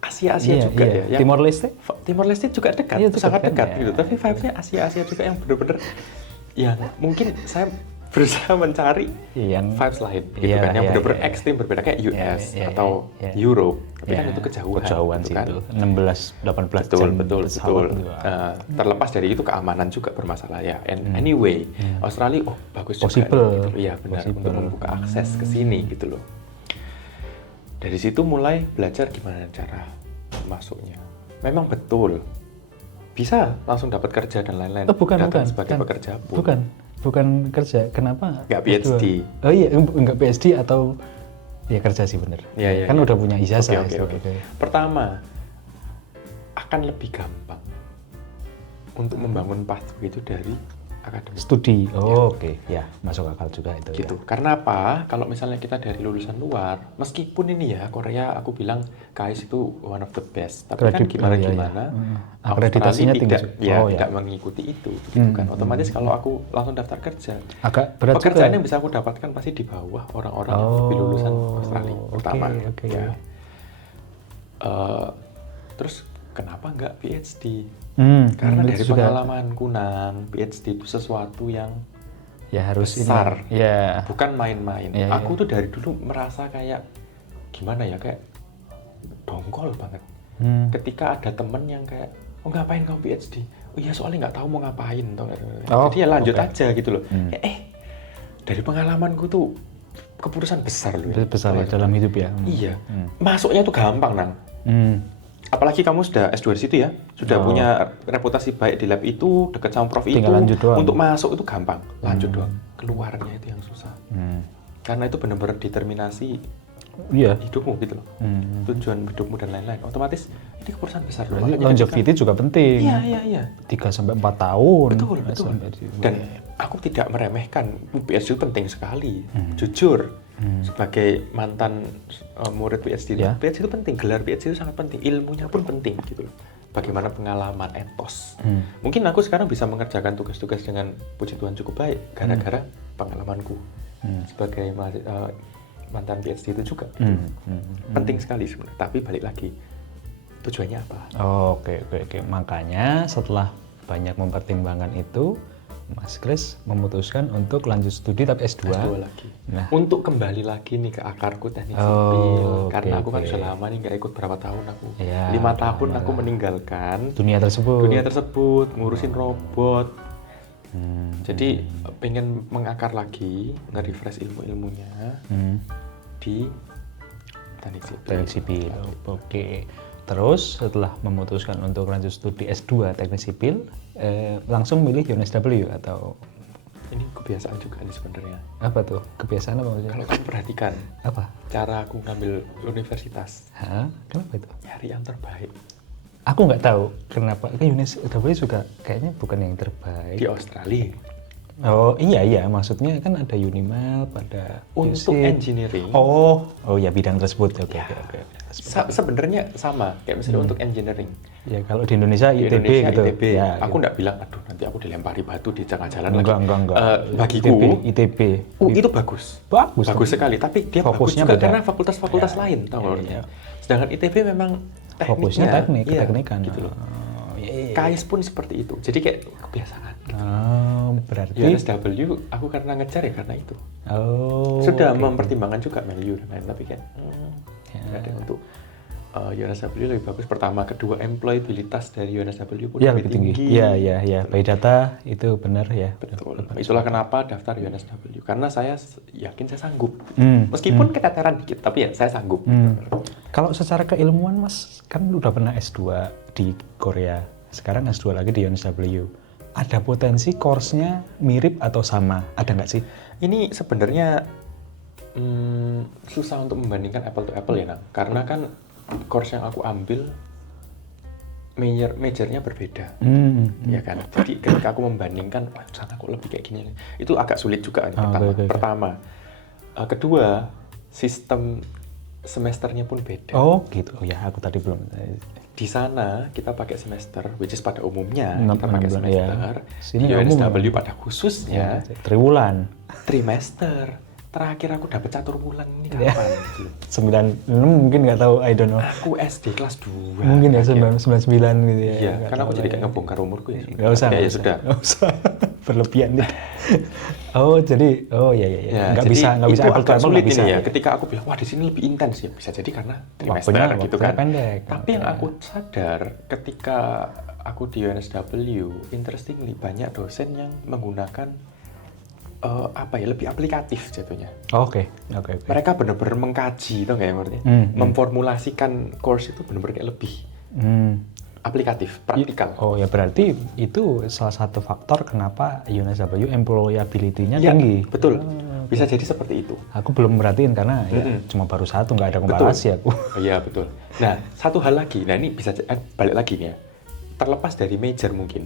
Asia juga ya. Timor Leste juga dekat, sangat dekat gitu. Tapi vibes-nya Asia juga yang benar-benar yang mungkin saya berusaha mencari yang vibes lain gitu iya, kan, yang iya, benar-benar iya. ekstrim berbeda kayak US Iya, atau iya. Europe, tapi kan Ya, itu kejauhan kejauhan gitu sih kan. itu 16-18 Betul, jam betul, pesawat betul. gitu. Terlepas dari itu keamanan juga bermasalah ya. And anyway, Australia bagus juga Possible. nih, gitu. Iya benar, Possible. untuk membuka akses ke sini gitu loh. Dari situ mulai belajar gimana cara masuknya. Memang betul bisa langsung dapat kerja dan lain-lain. Bukan sebagai pekerja pun. bukan kerja. Kenapa? Nggak PhD. Oh iya, enggak PhD atau ya kerja sih bener. Iya, Kan iya. udah punya ijazah. Oke. Pertama, akan lebih gampang untuk membangun pathway itu dari akademik. Studi. Oke. Ya, masuk akal juga itu. Gitu. Karena apa? Kalau misalnya kita dari lulusan luar, meskipun ini ya Korea, aku bilang KAIS itu one of the best. Tapi kan gimana-gimana, akreditasinya tinggi. Tidak mengikuti itu, gitu kan. Otomatis kalau aku langsung daftar kerja, agak berat pekerjaan juga. yang bisa aku dapatkan pasti di bawah orang-orang yang lebih lulusan Australia. Pertama, ya. Terus kenapa nggak PhD? Karena dari pengalamanku PhD itu sesuatu yang ya harus besar, ya. bukan main-main. Ya, aku tuh dari dulu merasa kayak gimana ya, kayak dongkol banget. Ketika ada temen yang kayak, oh ngapain kamu PhD? Oh iya soalnya nggak tahu mau ngapain, jadi ya lanjut aja gitu loh. Dari pengalamanku tuh keputusan besar loh. Besar ya dalam hidup ya. Iya, masuknya tuh gampang Nang. Apalagi kamu sudah S2 di situ ya, sudah punya reputasi baik di lab itu, dekat sama prof tinggal itu, lanjut doang. untuk masuk itu gampang, lanjut doang. Keluarnya itu yang susah. Karena itu benar-benar determinasi hidupmu gitu loh, tujuan hidupmu dan lain-lain. Otomatis ini keputusan besar loh. Longevity juga penting. Iya. 3-4 tahun. Betul. Dan aku tidak meremehkan, PhD itu penting sekali, jujur. Sebagai mantan murid PhD, PhD itu penting, gelar PhD itu sangat penting, ilmunya pun penting gitu loh. Bagaimana pengalaman, etos. Mungkin aku sekarang bisa mengerjakan tugas-tugas dengan puji Tuhan cukup baik gara-gara pengalamanku sebagai mantan PhD itu juga. Penting sekali sebenarnya. Tapi balik lagi, tujuannya apa? Oke. Makanya setelah banyak mempertimbangkan itu, Mas Kris memutuskan untuk lanjut studi tapi S2 lagi. Nah, untuk kembali lagi nih ke akarku teknik sipil, karena aku kan sudah lama nih nggak ikut berapa tahun aku. 5 tahun aku meninggalkan dunia tersebut, ngurusin robot. Jadi pengen mengakar lagi, nge-refresh ilmunya di teknik sipil. Oke. Terus setelah memutuskan untuk lanjut studi S2 teknik sipil, langsung milih UNSW atau? Ini kebiasaan juga nih sebenarnya. Apa tuh? Kebiasaan apa maksudnya? Kalau kamu perhatikan, apa? Cara aku ngambil universitas. Kenapa itu? Nyari yang terbaik. Aku nggak tahu kenapa. UNSW juga kayaknya bukan yang terbaik. Di Australia. Oh iya, maksudnya kan ada Unimap, ada untuk engineering. Oh ya bidang tersebut. Oke. Sebenarnya sama kayak misalnya untuk engineering. Ya kalau di Indonesia ITB gitu. Ya, aku nggak bilang, aduh nanti aku dilempari batu di tengah jalan lagi. Enggak. Bagiku ITB. Itu bagus sekali. Tapi dia fokusnya bagus juga beda. karena fakultas-fakultas lain, tahu nggak? Sedangkan ITB memang fokusnya teknikan gitu loh. KAIS pun seperti itu. Jadi kayak kebiasaan. Gitu. Berarti UNSW aku karena ngejar ya karena itu. Sudah mempertimbangkan juga value dan lain, tapi kayak nggak ada untuk UNSW lebih bagus. Pertama, kedua employabilitas dari UNSW pun lebih tinggi. Iya. By data itu benar ya. Betul. Itulah kenapa daftar UNSW. Karena saya yakin saya sanggup. Meskipun keteteran dikit, tapi ya saya sanggup. Kalau secara keilmuan Mas kan udah pernah S2 di Korea, sekarang S2 lagi di UNSW. Ada potensi course-nya mirip atau sama? Ada nggak sih? Ini sebenarnya susah untuk membandingkan apple to apple ya, Nang. Karena kan course yang aku ambil majornya berbeda, ya kan. Jadi ketika aku membandingkan, sana kok lebih kayak gini, itu agak sulit juga. Pertama, kedua sistem semesternya pun beda. Oh gitu. Ya aku tadi belum. Di sana kita pakai semester, which is pada umumnya kita pakai semester. Sini di UNSW pada khususnya triwulan. Trimester. Terakhir aku dapat catur bulan ini kapan? 96 mungkin nggak tahu, I don't know. Aku SD kelas 2. Mungkin ya 99 gitu ya. Iya, karena aku jadi kayak ngebongkar umurku ya. Nggak usah. Ya sudah. Berlebihan nih. Oh jadi, Ya, nggak jadi bisa itu apple to agak apple, sulit nggak bisa ini ya. Ketika aku bilang, wah di sini lebih intens ya, bisa jadi karena trimester Waktunya gitu kan. pendek. Tapi yang aku sadar ketika aku di UNSW, interestingly banyak dosen yang menggunakan lebih aplikatif jatuhnya. Oke. Mereka benar-benar mengkaji, tau nggak ya maksudnya? Memformulasikan course itu benar-benar kayak lebih aplikatif, praktikal. Oh ya berarti itu salah satu faktor kenapa UNSW employability-nya Ya, tinggi. betul. Bisa jadi seperti itu. Aku belum merhatiin karena ya, cuma baru satu, nggak ada komparasi aku. Oh, iya betul. Nah satu hal lagi, nah ini bisa balik lagi nih ya. Terlepas dari major mungkin,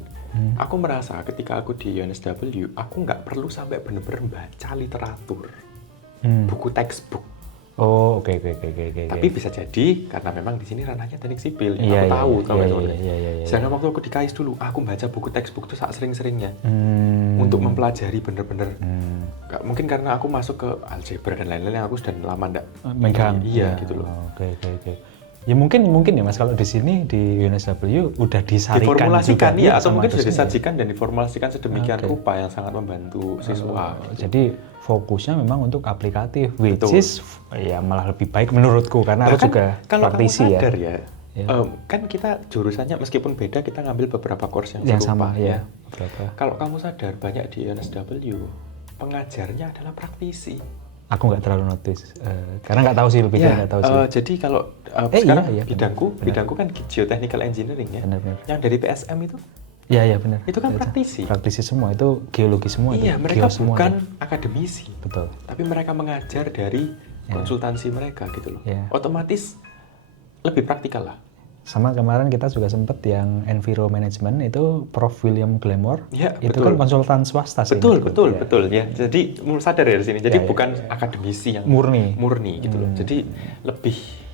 aku merasa ketika aku di UNSW, aku nggak perlu sampai benar-benar baca literatur, buku textbook. Oh oke. Tapi bisa jadi karena memang di sini ranahnya teknik sipil, Iya, aku tahu iya. Sedangkan waktu aku di KAIS dulu, aku baca buku textbook tuh sering-seringnya untuk mempelajari bener-bener. Mungkin karena aku masuk ke algebra dan lain-lain yang aku sudah lama nggak megang. Iya gitu loh. Oke. Ya mungkin ya Mas kalau di sini di UNSW udah disarikan diformulasikan juga, ya, atau mungkin sudah dosennya. disajikan dan diformulasikan sedemikian rupa yang sangat membantu siswa. Jadi fokusnya memang untuk aplikatif, which Betul. is ya malah lebih baik menurutku karena aku juga kalau praktisi kamu ya. sadar ya, kan kita jurusannya meskipun beda kita ngambil beberapa course yang serupa sama ya. Beberapa. Kalau kamu sadar banyak di UNSW pengajarnya adalah praktisi. Aku nggak terlalu notice karena nggak tahu sih lebih dari nggak tahu sih. Jadi kalau sekarang iya, bidangku kan geotechnical engineering ya. Benar. Yang dari PSM itu Iya benar. itu kan praktisi. Praktisi semua itu geologi semua. Iya, itu, mereka semua, bukan akademisi. Betul. Tapi mereka mengajar dari konsultansi mereka gitu loh. Ya. Otomatis lebih praktikal lah. Sama kemarin kita juga sempat yang Enviro Management itu Prof William Glamour. Ya, itu betul. kan konsultan swasta sih. Betul ya. Jadi sadar ya di sini. Jadi bukan akademisi yang murni gitu loh. Jadi lebih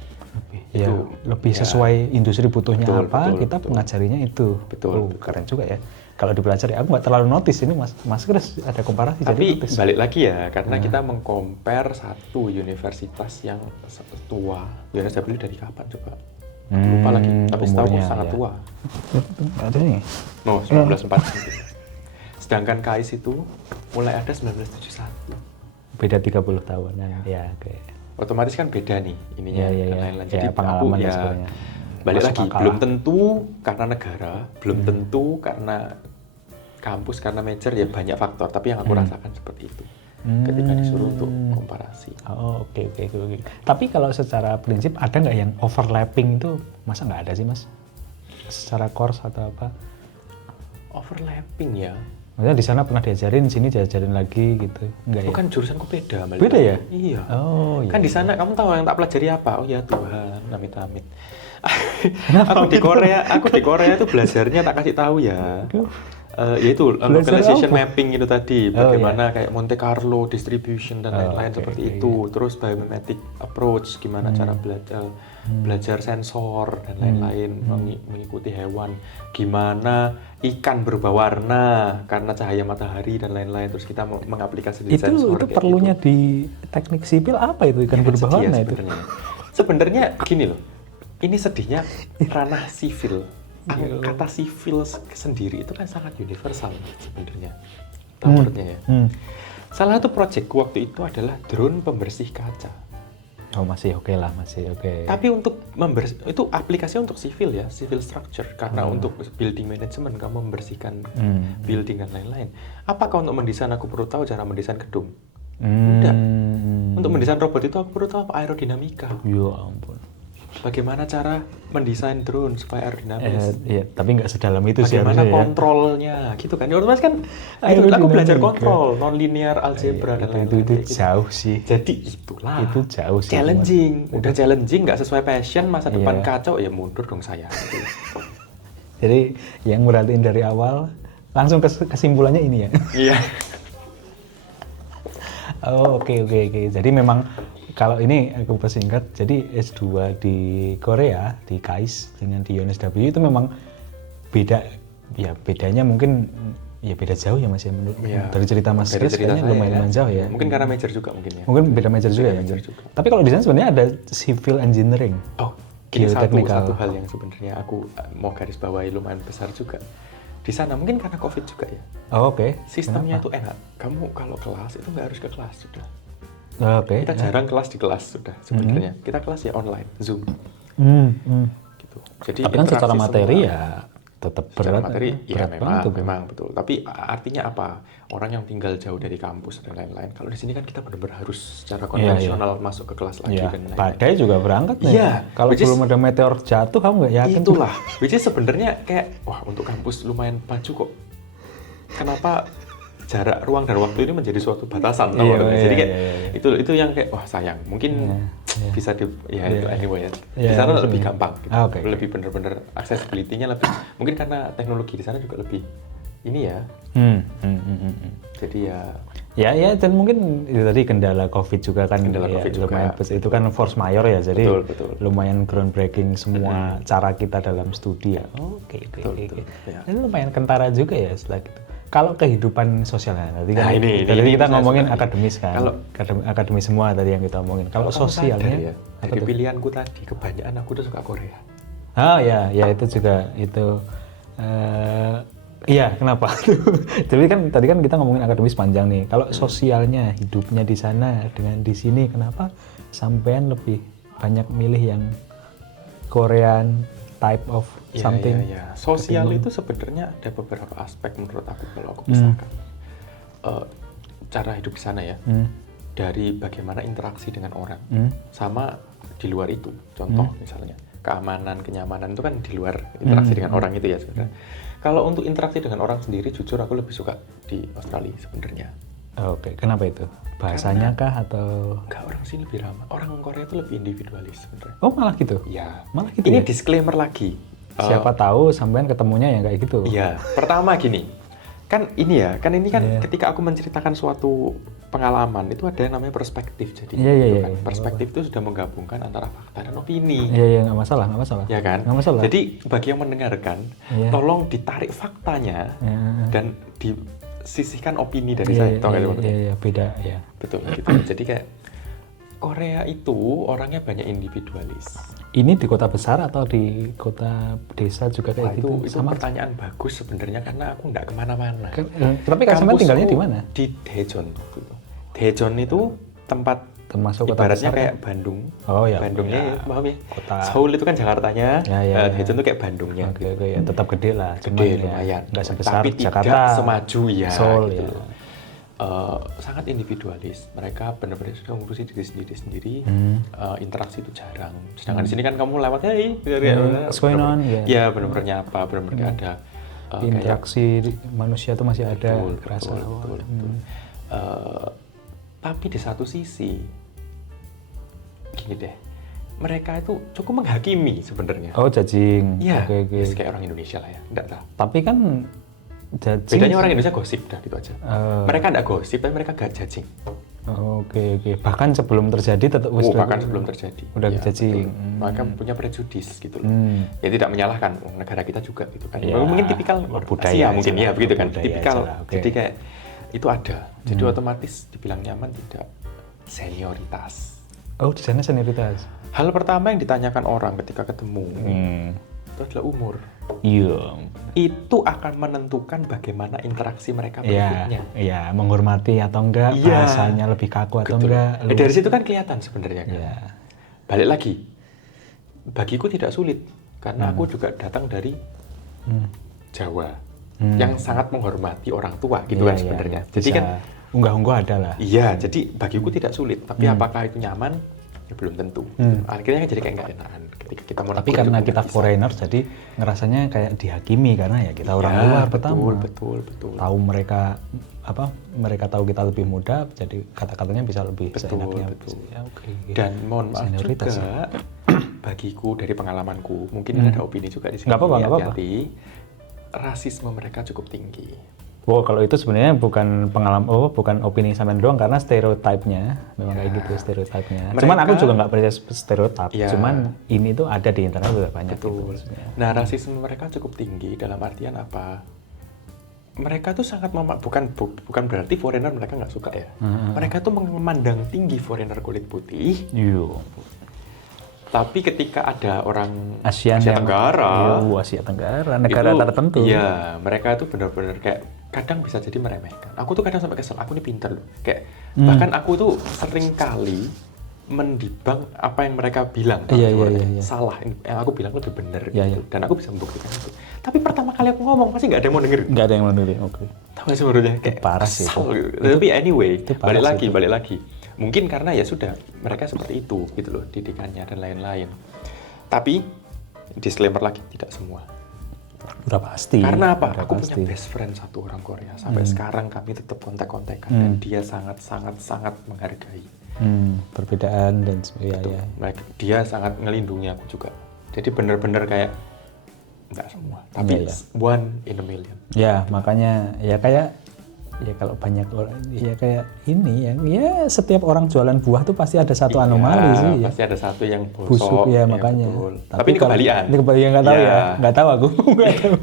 lebih sesuai industri butuhnya kita betul. pengajarinya itu. Betul. Keren juga ya. Kalau dipelajari aku nggak terlalu notice ini Mas Chris ada komparasi. Tapi jadi balik lagi ya karena kita mengcompare satu universitas yang tua. UNSW dari kapan coba? Aku lupa lagi, tapi setahu sangat tua. Ada nih. No, 1940. Sedangkan KAIS itu mulai ada 1971. Beda 30 tahunan. Ya, oke. Otomatis kan beda nih ininya dan lain-lain. Jadi pengalaman aku sebenarnya. Balik lagi, belum tentu karena negara, belum tentu karena kampus, karena major ya banyak faktor. Tapi yang aku rasakan seperti itu. Ketika disuruh untuk komparasi. Oh oke. Tapi kalau secara prinsip ada nggak yang overlapping itu masa nggak ada sih Mas? Secara course atau apa? Overlapping ya? Maksudnya di sana pernah diajarin, sini diajarin lagi gitu? Enggak ya? Bukan jurusanku beda. Beda ya? Iya. Oh iya. Kan di sana kamu tahu yang tak pelajari apa? Oh ya Tuhan, amit-amit. Aku di Korea tuh belajarnya tak kasih tahu ya. Yaitu localization mapping itu tadi, bagaimana kayak Monte Carlo distribution dan lain-lain seperti itu. Terus biomimetic approach, gimana cara belajar sensor dan lain-lain, mengikuti hewan, gimana ikan berubah warna karena cahaya matahari dan lain-lain. Terus kita mengaplikasi di sensor. Itu perlunya gitu. Di teknik sipil apa itu ikan berubah warna itu? Sebenarnya gini loh, ini sedihnya ranah sipil. Kata sipil sendiri itu kan sangat universal sebenarnya. Tawarnya ya. Salah satu proyekku waktu itu adalah drone pembersih kaca. Oh masih oke. Tapi untuk itu aplikasinya untuk sipil ya, civil structure. Karena untuk building management kamu membersihkan building dan lain-lain. Apakah untuk mendesain aku perlu tahu cara mendesain gedung? Tidak. Untuk mendesain robot itu aku perlu tahu apa aerodinamika. Ya ampun. Bagaimana cara mendesain drone supaya aerodinamis? Iya, tapi nggak sedalam itu sih. Bagaimana kontrolnya, gitu kan? Otomatis kan, aku belajar kontrol, non-linear, algebra dan lain-lain. Itu jauh sih. Jadi itulah. Itu jauh sih. Challenging, udah challenging, nggak sesuai passion, masa depan kacau, ya mundur dong saya. Jadi yang merhatiin dari awal, langsung kesimpulannya ini ya. Iya. Oh oke. Jadi memang kalau ini aku persingkat, jadi S2 di Korea, di KAIS dengan di UNSW itu memang beda, ya bedanya mungkin ya beda jauh ya Mas ya menurut dari cerita Mas Chris kayaknya lumayan jauh ya. Mungkin karena major juga mungkin ya. Mungkin beda major juga ya. Tapi kalau di sana sebenarnya ada civil engineering. Oh, ini satu hal yang sebenarnya aku mau garis bawahi lumayan besar juga. di sana mungkin karena COVID juga ya. Oh, oke. Sistemnya Kenapa? itu enak. Kamu kalau kelas itu nggak harus ke kelas sudah. Oh, oke. Kita jarang kelas di kelas sudah sebenarnya. Kita kelas ya online, Zoom gitu. Jadi Tapi kan secara interaksi materi semua. ya tetap Secara berat. materi ya berat banget tuh. memang betul. Tapi artinya apa? Orang yang tinggal jauh dari kampus dan lain-lain. Kalau di sini kan kita benar-benar harus secara konvensional masuk ke kelas lagi Iya, dan lain-lain. badai juga berangkat nih. Iya, Kalau which is- belum ada meteor jatuh, kamu nggak yakin? Itulah, which is sebenarnya kayak wah untuk kampus lumayan maju kok. Kenapa jarak ruang dan waktu ini menjadi suatu batasan? Tau Iya, nggak? iya, Jadi kayak iya. itu yang kayak wah sayang. Mungkin Iya. bisa di ya itu anyway ya. Iya, Di sana maksudnya. lebih gampang gitu. Ah, oke. Lebih bener-bener accessibility-nya lebih. Mungkin karena teknologi di sana juga lebih ini ya. Jadi ya Ya, dan mungkin itu tadi kendala COVID juga kan. Kendala ya, COVID juga. lumayan itu kan force majeure ya, jadi Betul. lumayan groundbreaking semua cara kita dalam studi ya. Oke. Betul. Ya. Ini lumayan kentara juga ya setelah gitu. Kalau kehidupan sosialnya, tadi kan Nah, ini kita saya ngomongin suka nih. akademis kan. Kalau- akademis semua tadi yang kita omongin. Kalau kamu sadar sosialnya, ya, apa dari tuh? pilihanku tadi kebanyakan aku tuh suka Korea. Ah ya itu juga itu. Iya, kenapa? Jadi kan tadi kan kita ngomongin akademis panjang nih. Kalau sosialnya, hidupnya di sana dengan di sini, kenapa sampean lebih banyak milih yang Korean type of something? Ya. Sosial itu sebenarnya ada beberapa aspek menurut aku kalau aku pisahkan. Cara hidup di sana ya, dari bagaimana interaksi dengan orang, sama di luar itu. Contoh misalnya, keamanan, kenyamanan itu kan di luar interaksi dengan orang itu ya sebenarnya. Kalau untuk interaksi dengan orang sendiri, jujur aku lebih suka di Australia sebenarnya. Oke, kenapa itu? Bahasanya kah atau? Enggak, orang sini lebih ramah. Orang Korea itu lebih individualis sebenarnya. Oh malah gitu? Ya, Malah gitu ini ya? disclaimer lagi. Siapa tahu sampean ketemunya yang kayak gitu? Iya, pertama gini, kan ini kan Iya. ketika aku menceritakan suatu pengalaman itu ada yang namanya perspektif, jadi Iya, gitu iya, kan. iya. Perspektif itu sudah menggabungkan antara fakta dan opini, Iya, nggak masalah. ya kan? Nggak masalah. Jadi bagi yang mendengarkan, Iya. tolong ditarik faktanya Ya. dan disisihkan opini dari saya, tau nggak sih maksudnya? Iya, beda ya. Betul, gitu. Jadi kayak Korea itu orangnya banyak individualis. Ini di kota besar atau di kota desa juga Wah, kayak gitu? itu pertanyaan bagus sebenarnya karena aku nggak kemana-mana. Tapi kan sampean tinggalnya di Kampusku mana? Di Daejeon. Daejeon itu tempat Termasuk kota ibaratnya besar? kayak Bandung. Oh ya. Bandungnya, ya. paham ya? Kota- Seoul itu kan Jakartanya. Ya. Daejeon itu kayak Bandungnya. Oke, ya tetap gede lah. Gede, Cuman ya, lumayan. nggak sebesar Tapi Jakarta. tidak semaju ya. Seoul gitu ya. loh. Sangat individualis. Mereka benar-benar sudah ngurusi diri sendiri. Interaksi itu jarang. Sedangkan di sini kan kamu lewat, hey, what's going on? Ya. Ya, benar-benar nyapa, benar-benar nggak ada kayak Interaksi manusia itu masih ada. betul. Tapi di satu sisi, gini deh, mereka itu cukup menghakimi sebenarnya. Oh, judging. Iya, Oke. yes, kayak orang Indonesia lah ya, enggak tahu. Tapi kan judging. Bedanya orang Indonesia gosip, dah gitu aja. Oh. Mereka enggak gosip, tapi mereka gak judging. Oke. Bahkan sebelum terjadi tetap Bahkan sebelum terjadi. Udah Ya, judging. betul. Mereka punya prejudis gitu loh. Ya tidak menyalahkan negara kita juga gitu kan. Ya, Mungkin tipikal budaya Asia aja mungkin lah, ya begitu kan. budaya Tipikal. aja lah, oke. Jadi kayak itu ada. Jadi otomatis dibilang nyaman tidak senioritas. Oh, di sana senioritas. Hal pertama yang ditanyakan orang ketika ketemu itu adalah umur. Iya. Itu akan menentukan bagaimana interaksi mereka Iya, berikutnya. iya, menghormati atau enggak, Iya. bahasanya lebih kaku atau Betul. enggak. Dari situ kan kelihatan sebenarnya kan. Iya. Balik lagi, bagiku tidak sulit karena aku juga datang dari Jawa yang sangat menghormati orang tua gitu kan sebenarnya. Jadi Bisa kan unggah-ungguh ada lah. iya, jadi bagiku tidak sulit. Tapi apakah itu nyaman? Ya belum tentu. Akhirnya kan jadi kayak nggak enakan ketika kita mau. Tapi karena kita foreigner, jadi ngerasanya kayak dihakimi karena ya kita orang luar pertama. Betul. Tahu mereka mereka tahu kita lebih muda, jadi kata-katanya bisa lebih seenaknya. Betul. Ya, oke. Dan mohon maaf Senioritas juga, bagiku dari pengalamanku, mungkin ada opini juga di sini. Nggak apa-apa, nggak apa-apa. hati-hati, rasisme mereka cukup tinggi. Wow, kalau itu sebenarnya bukan bukan opini sampean doang karena stereotipnya memang kayak gitu stereotipnya. Cuman aku juga nggak percaya stereotip. Cuman ini tuh ada di internet udah banyak gitu. maksudnya. Nah, rasisme mereka cukup tinggi dalam artian apa? Mereka tuh sangat bukan berarti foreigner mereka nggak suka ya. Mereka tuh memandang tinggi foreigner kulit putih. Iya. Tapi ketika ada orang Asia Tenggara, Asia Tenggara, negara tertentu. Iya, mereka itu benar-benar kayak kadang bisa jadi meremehkan. Aku tuh kadang sampai kesel, aku ini pinter loh. Kayak bahkan aku tuh sering kali mendibang apa yang mereka bilang. Iya. Salah, yang aku bilang lebih benar Iya, gitu. Dan aku bisa membuktikan itu. Tapi pertama kali aku ngomong pasti nggak ada yang mau dengerin. Nggak ada yang menurut. Oke. Tahu nggak sih menurutnya? Kayak parah sih kesal itu. gitu. Tapi anyway, parah balik lagi. Mungkin karena ya sudah mereka seperti itu gitu loh didikannya dan lain-lain. Tapi disclaimer lagi, tidak semua. Udah pasti. Karena apa? Udah Aku pasti. punya best friend satu orang Korea. Sampai sekarang kami tetap kontak-kontakan dan dia sangat menghargai. Perbedaan dan sebagainya. Dia sangat ngelindungi aku juga. Jadi benar-benar kayak nggak semua, tapi one in a million. Ya, makanya ya kayak ya kalau banyak orang ya kayak ini ya setiap orang jualan buah tuh pasti ada satu anomali sih ya. Pasti ada satu yang Busuk bosok ya makanya. Betul. Tapi ini kebalikan. Ini kebalikan nggak tahu ya. Nggak tahu aku. Nggak tahu.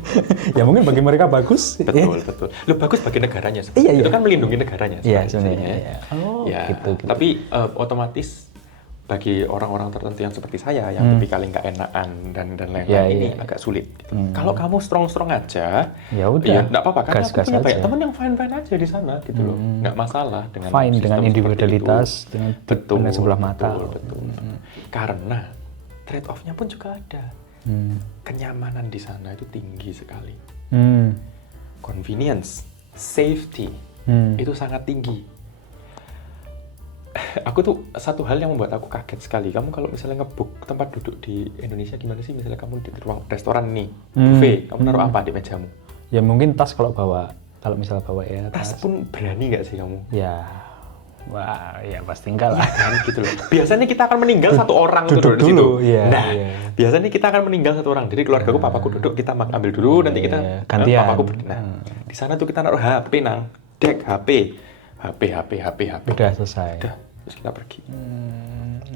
Ya mungkin bagi mereka bagus. Betul. Lu bagus bagi negaranya. Iya. Itu kan melindungi negaranya. Iya sebenarnya. Iya. Oh, gitu. Tapi otomatis bagi orang-orang tertentu yang seperti saya yang tipikal nggak enakan dan lain-lain ini agak sulit. Gitu. Kalau kamu strong aja, ya udah. Ya nggak apa-apa. Karena aku punya banyak aja. teman yang fine aja di sana gitu loh. Nggak masalah dengan fine dengan individualitas, dengan sebelah mata. Betul. Karena trade off-nya pun juga ada. Kenyamanan di sana itu tinggi sekali. Convenience, safety itu sangat tinggi. Aku tuh satu hal yang membuat aku kaget sekali. Kamu kalau misalnya nge-book tempat duduk di Indonesia gimana sih? Misalnya kamu di ruang restoran nih, buffet, kamu naruh apa di mejamu? Ya mungkin tas kalau misalnya bawa ya tas pun berani nggak sih kamu? Ya, wah ya pasti enggak lah. Kan gitu loh. Biasanya kita akan meninggal satu orang duduk di situ. Iya, biasanya kita akan meninggal satu orang. Jadi keluargaku, papaku duduk, kita ambil dulu, nanti kita gantian. Papaku di sana tuh kita naruh HP deck HP. Udah selesai. Udah, terus kita pergi.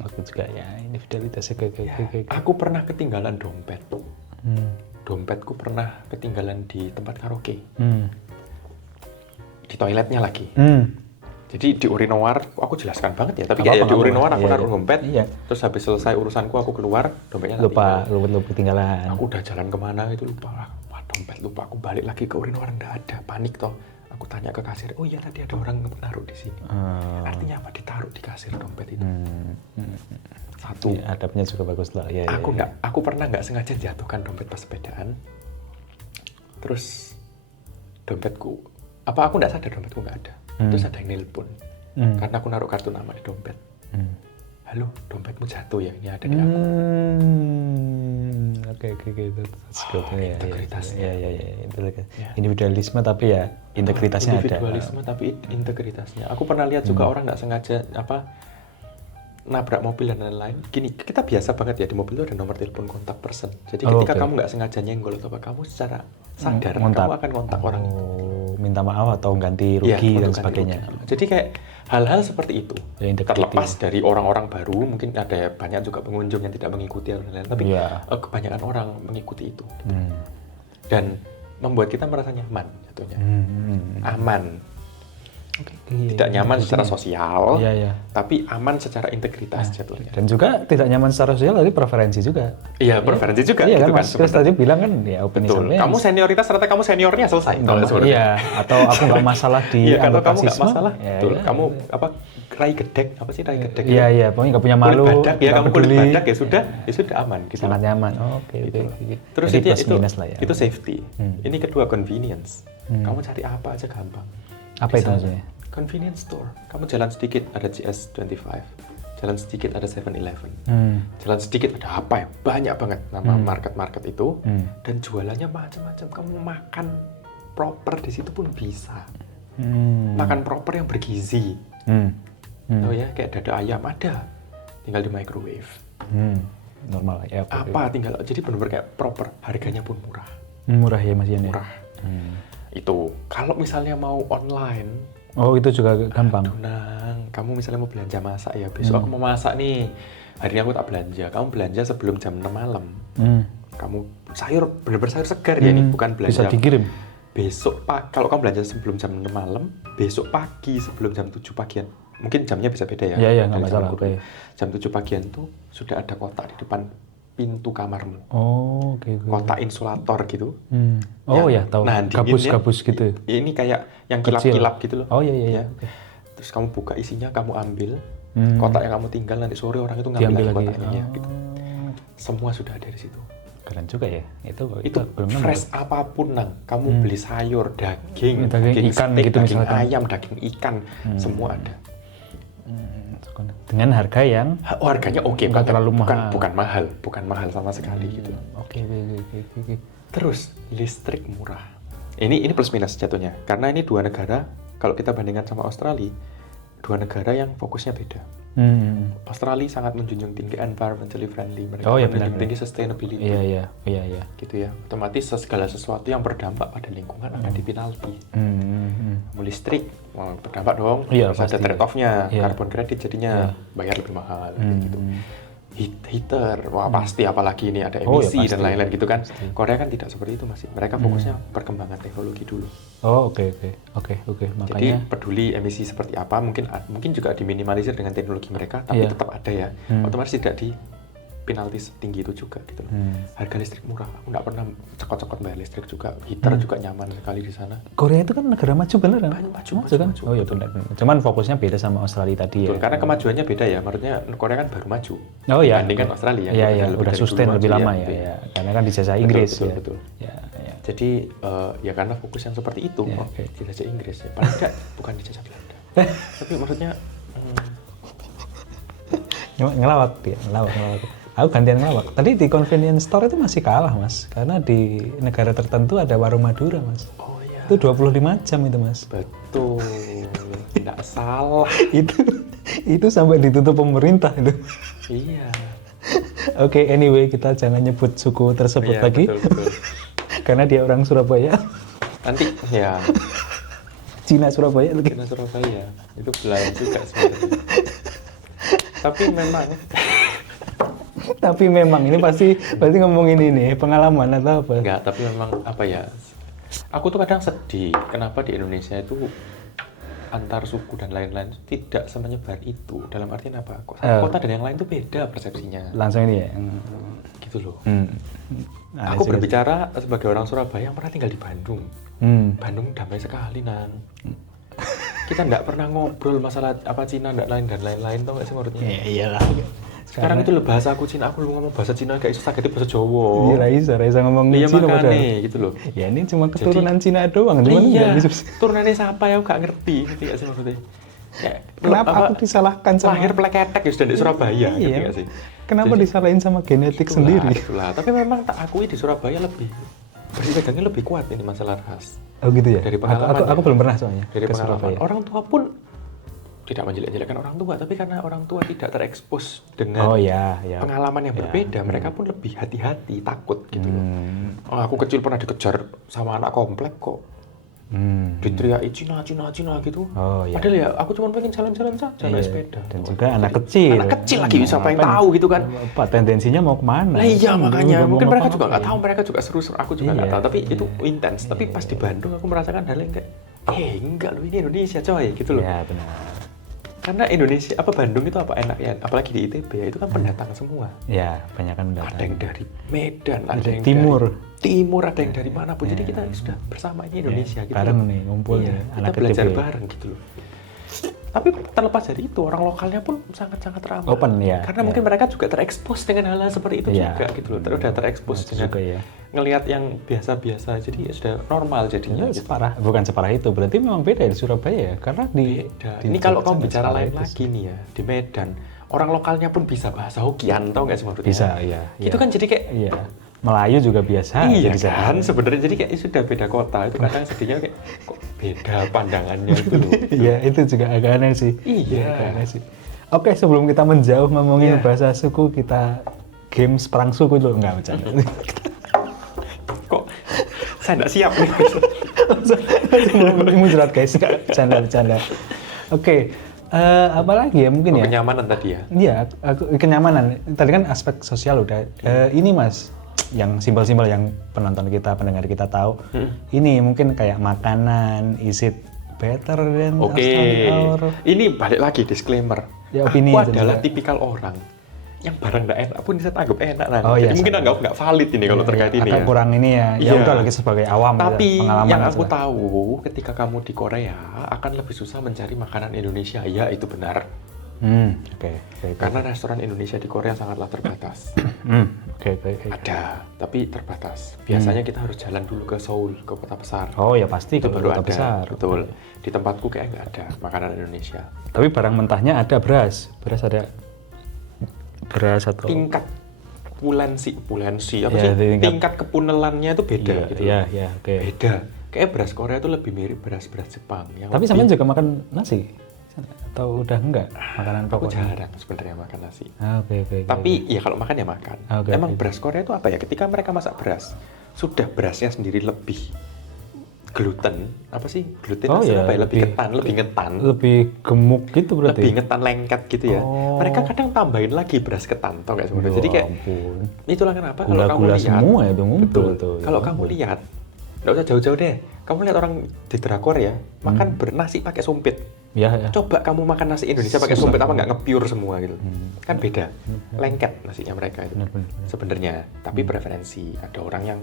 Aku juga ya individualitasnya kayak. Aku pernah ketinggalan dompet. Dompetku pernah ketinggalan di tempat karaoke. Di toiletnya lagi. Jadi di Urinowar, aku jelaskan banget ya, tapi kayak di Urinowar aku naruh dompet, terus habis selesai urusanku aku keluar, dompetnya lupa ketinggalan. Aku udah jalan kemana itu lupa, dompet lupa, aku balik lagi ke Urinowar, nggak ada, panik toh. Aku tanya ke kasir, oh iya tadi ada orang naruh di sini. Artinya apa? Ditaruh di kasir dompet itu. Satu. Ya, adabnya juga bagus lah. Ya, Aku pernah nggak sengaja jatuhkan dompet pas sepedaan. Terus dompetku, aku nggak sadar dompetku nggak ada. Terus ada yang nelpon, karena aku naruh kartu nama di dompet. Halo, dompetmu jatuh ya, ini ada di aku. Oke, that's good. Integritasnya. Individualisme tapi ya integritasnya ada. Individualisme tapi integritasnya. Aku pernah lihat juga orang nggak sengaja nabrak mobil dan lain-lain. Gini, kita biasa banget ya di mobil itu ada nomor telepon kontak person. Jadi ketika kamu nggak sengaja nyenggol atau apa, kamu secara sadar kamu akan kontak orang itu. Minta maaf atau ganti rugi dan sebagainya. Jadi kayak hal-hal seperti itu. Ya, terlepas dari orang-orang baru, mungkin ada banyak juga pengunjung yang tidak mengikuti dan lain-lain. Tapi kebanyakan orang mengikuti itu. Gitu. Dan membuat kita merasa nyaman jatuhnya. Aman. Tidak nyaman secara sosial, tapi aman secara integritas jatuhnya. Dan juga tidak nyaman secara sosial, tapi preferensi juga. Iya, preferensi juga. Iya gitu kan, Mas Chris tadi bilang kan, ya opini. Kamu senioritas, ternyata kamu seniornya selesai. Iya, atau aku nggak masalah di anggota kamu nggak masalah. Betul. Kamu rai gedek, apa sih rai gedek? Iya, pokoknya nggak punya malu. Kulit badak, kamu kulit badak ya sudah aman. Gitu. Sangat nyaman. Oke. Terus itu safety. Ini kedua convenience. Kamu cari apa aja gampang. Apa itu maksudnya? Convenience store. Kamu jalan sedikit ada GS25, jalan sedikit ada 7-Eleven, jalan sedikit ada apa ya? Banyak banget nama market-market itu, dan jualannya macam-macam. Kamu makan proper di situ pun bisa. Makan proper yang bergizi. Oh ya, kayak dada ayam ada, tinggal di microwave. Normal ya. Tinggal jadi benar-benar kayak proper, harganya pun murah. Murah ya Mas Ian. Murah. Itu kalau misalnya mau online. Oh itu juga gampang. Aduh Nang, kamu misalnya mau belanja masak ya, besok aku mau masak nih, hari ini aku tak belanja, kamu belanja sebelum jam 6 malam. Kamu sayur, bener-bener sayur segar ya ini, bukan belanja. Bisa dikirim? Besok kalau kamu belanja sebelum jam 6 malam, besok pagi sebelum jam 7 pagian, mungkin jamnya bisa beda ya. Iya, nggak dari masalah. zamanku Oke. dulu. Jam 7 pagian tuh sudah ada kotak di depan pintu kamarmu. Oh, oke. Kotak insulator gitu. Oh Yang ya, tahu. nahan dinginnya, Gabus-gabus gitu. Ini kayak yang Kecil. kilap-kilap gitu loh. Oh iya. Ya. Oke. Terus kamu buka isinya, kamu ambil. Kotak yang kamu tinggal nanti sore orang itu ngambil Diambil lagi lagi. kotaknya. Ya, gitu. Semua sudah ada di situ. Keren juga ya. Itu belum nemu. Fresh apapun nang. Kamu beli sayur, daging, Daging ikan steak, gitu daging misalkan. ayam, daging ikan, semua ada. Dengan harga yang Harganya oke nggak banget. terlalu bukan mahal sama sekali gitu. Oke. Terus listrik murah. Ini plus minus jatuhnya. Karena ini dua negara, kalau kita bandingkan sama Australia, dua negara yang fokusnya beda. Australia sangat menjunjung tinggi environmentally friendly, mereka menjunjung tinggi sustainability. Iya. Gitu ya. Otomatis segala sesuatu yang berdampak pada lingkungan akan dipenalti. Kamu listrik, berdampak dong. Iya, Terus ada trade-off-nya, Iya. carbon credit jadinya bayar lebih mahal. Gitu. Heater, wah pasti, apalagi ini ada emisi dan lain-lain gitu kan. Korea kan tidak seperti itu masih. Mereka fokusnya perkembangan teknologi dulu. Oh, oke. Makanya Jadi peduli emisi seperti apa, mungkin juga diminimalisir dengan teknologi mereka, tapi tetap ada ya. Otomatis tidak di penalti setinggi itu juga gitu loh. Harga listrik murah. Aku nggak pernah cekot-cekot bayar listrik juga. Heater juga nyaman sekali di sana. Korea itu kan negara maju bener kan? Maju kan? Oh iya benar. Cuman fokusnya beda sama Australia tadi Betul, ya. karena kemajuannya beda ya. Maksudnya Korea kan baru maju. Oh iya. Dibandingkan Australia. Iya, Lebih udah dari sustain dulu lebih maju, lama gitu ya. Karena kan dijajah Inggris ya. Betul. Ya. Jadi ya karena fokus yang seperti itu, dijajah Inggris ya. Paling tidak bukan dijajah Belanda. Tapi maksudnya Ngelawak. Aku gantian ngelawak. Tadi di convenience store itu masih kalah, Mas. Karena di negara tertentu ada warung Madura, Mas. oh ya. Itu 25 jam itu, Mas. Betul. Tidak salah. itu sampai ditutup pemerintah itu. Iya. Oke, anyway, kita jangan nyebut suku tersebut lagi. Betul. Karena dia orang Surabaya. Nanti ya Cina Surabaya lagi. Cina Surabaya itu belayan juga sebenarnya. Tapi memang ini pasti ngomongin ini pengalaman atau apa? Enggak, tapi memang apa ya? Aku tuh kadang sedih kenapa di Indonesia itu antar suku dan lain-lain tidak semenyebar itu. Dalam artian apa? Kota dan yang lain tuh beda persepsinya. Langsung ini ya. Gitu loh. Nah, aku berbicara sebagai orang Surabaya yang pernah tinggal di Bandung. Bandung damai sekali, Nang. Kita nggak pernah ngobrol masalah apa Cina dan lain-lain tau nggak sih menurutnya? Ya iyalah. Sekarang itu loh bahasa aku Cina, aku lu ngomong bahasa Cina kayak iso saged bahasa Jawa. Iya, Raisa ngomong Iya Cina padahal. makanya gitu loh. Ya ini cuma keturunan Cina doang, cuman iya, nggak bisa. turunannya siapa ya? Aku nggak ngerti nggak sih maksudnya? Ya, Kenapa aku disalahkan sama lahir pleketek ya sudah di Surabaya, ngerti Iya. nggak sih? Kenapa disalahin sama genetik sendiri? Itulah. Tapi memang tak akui di Surabaya pegangnya lebih kuat ini masalah ras. Oh gitu ya? Dari pengalaman Aku belum pernah soalnya Dari ke pengalaman Surabaya. orang tua pun tidak menjelek-jelekan orang tua, tapi karena orang tua tidak terekspos dengan Oh ya. pengalaman yang berbeda, mereka pun lebih hati-hati, takut gitu loh. Oh, aku kecil pernah dikejar sama anak komplek kok. Diteriaki Cina gitu. Oh iya. Padahal ya aku cuma pengen jalan-jalan saja naik sepeda. Dan juga anak kecil. Anak kecil lagi siapa yang tahu gitu kan. Apa tendensinya mau kemana? Nah iya makanya, Mau mungkin mereka ngapa-ngapain. juga nggak tahu, mereka juga seru-seru, aku juga nggak Iya, tahu, tapi itu intens. Tapi pas di Bandung aku merasakan hal yang kayak, enggak loh, ini Indonesia coy, gitu loh. Ya benar. Karena Indonesia, Bandung itu apa enak ya, apalagi di ITB ya, itu kan pendatang semua. Ya, banyak kan datang. Ada yang dari Medan, ada yang timur. dari timur, ada yang dari mana pun. Jadi kita sudah bersama ini Indonesia gitu. Bareng loh. nih, ngumpul Iya, nih, kita anak belajar ITB. bareng gitu loh. Tapi terlepas dari itu, orang lokalnya pun sangat-sangat ramah. Open ya. Karena mungkin mereka juga terekspos dengan hal-hal seperti itu juga gitu loh. Udah terekspos dengan juga ya. ngelihat yang biasa-biasa, jadi ya sudah normal jadinya. Ya, bukan separah itu, berarti memang beda di Surabaya ya, karena di Ini kalau Jogja kamu nggak bicara separah lain itu lagi nih ya, di Medan, orang lokalnya pun bisa bahasa Hokian, tau nggak sih maksudnya? Bisa, iya. Itu kan jadi kayak, Iya. Melayu juga biasa. iya jadi kan, sebenarnya jadi kayak sudah beda kota, itu kadang sedihnya kayak, kok beda pandangannya itu loh. Iya, itu juga agak aneh sih. Iya. Agak aneh sih. Oke, sebelum kita menjauh ngomongin bahasa suku, kita games perang suku dulu. Enggak, bercanda. Kok saya nggak siap nih. Muncrat guys, bercanda. Oke, apa lagi ya mungkin ya? Kenyamanan tadi ya. Iya, kenyamanan. Tadi kan aspek sosial udah. Ini Mas, yang simpel-simpel yang penonton kita, pendengar kita tahu. Ini mungkin kayak makanan, is it better than Oke, Australia or... ini balik lagi disclaimer. Ya, opini aku itu adalah juga. tipikal orang yang barang nggak enak pun saya anggap enak nanti. Oh, Jadi iya, mungkin sama. anggap nggak valid ini kalau terkait ini Agak ya. kurang ini ya. Ya Iya. udah lagi sebagai awam Tapi ya, pengalaman yang aja aku lah. tahu ketika kamu di Korea akan lebih susah mencari makanan Indonesia. Ya itu benar. Oke. Karena restoran Indonesia di Korea sangatlah terbatas. Oke. Ada, tapi terbatas. Biasanya kita harus jalan dulu ke Seoul, ke kota besar. Oh ya pasti Itu ke baru kota ada. besar. Betul. Di tempatku kayak nggak ada makanan Indonesia. Tapi barang mentahnya ada beras ada beras atau Tingkat pulensi apa Ya, sih? tingkat- Tingkat kepunelannya itu beda gitu. Iya, oke. Beda. Kayak beras Korea itu lebih mirip beras-beras Jepang. Yang Tapi lebih- sampean juga makan nasi atau udah enggak makanan aku pokoknya? jarang sebenarnya makan nasi. Oke. Tapi ya kalau makan ya makan. Oke, Emang oke. beras Korea itu apa ya? Ketika mereka masak beras, sudah berasnya sendiri lebih gluten. Apa sih? Gluten Oh, maksudnya ya, apa ya? Lebih lebih- ketan, lebih ngetan. lebih gemuk gitu berarti. Lebih ngetan lengket gitu ya. Oh. Mereka kadang tambahin lagi beras ketan, tau gak sebenarnya? Jadi kayak ampun. itulah kenapa kalau kamu Gula-gula lihat semua itu ngumpul betul. tuh. Kalau Ya kamu ampun. lihat, nggak usah jauh-jauh deh. Kamu lihat orang di drakor ya, makan nasi pakai sumpit. Ya. Coba kamu makan nasi Indonesia pakai Susah. sumpit apa nggak nge-pure semua gitu. Kan beda. Lengket nasinya mereka itu. Benar. Sebenarnya, tapi preferensi. Ada orang yang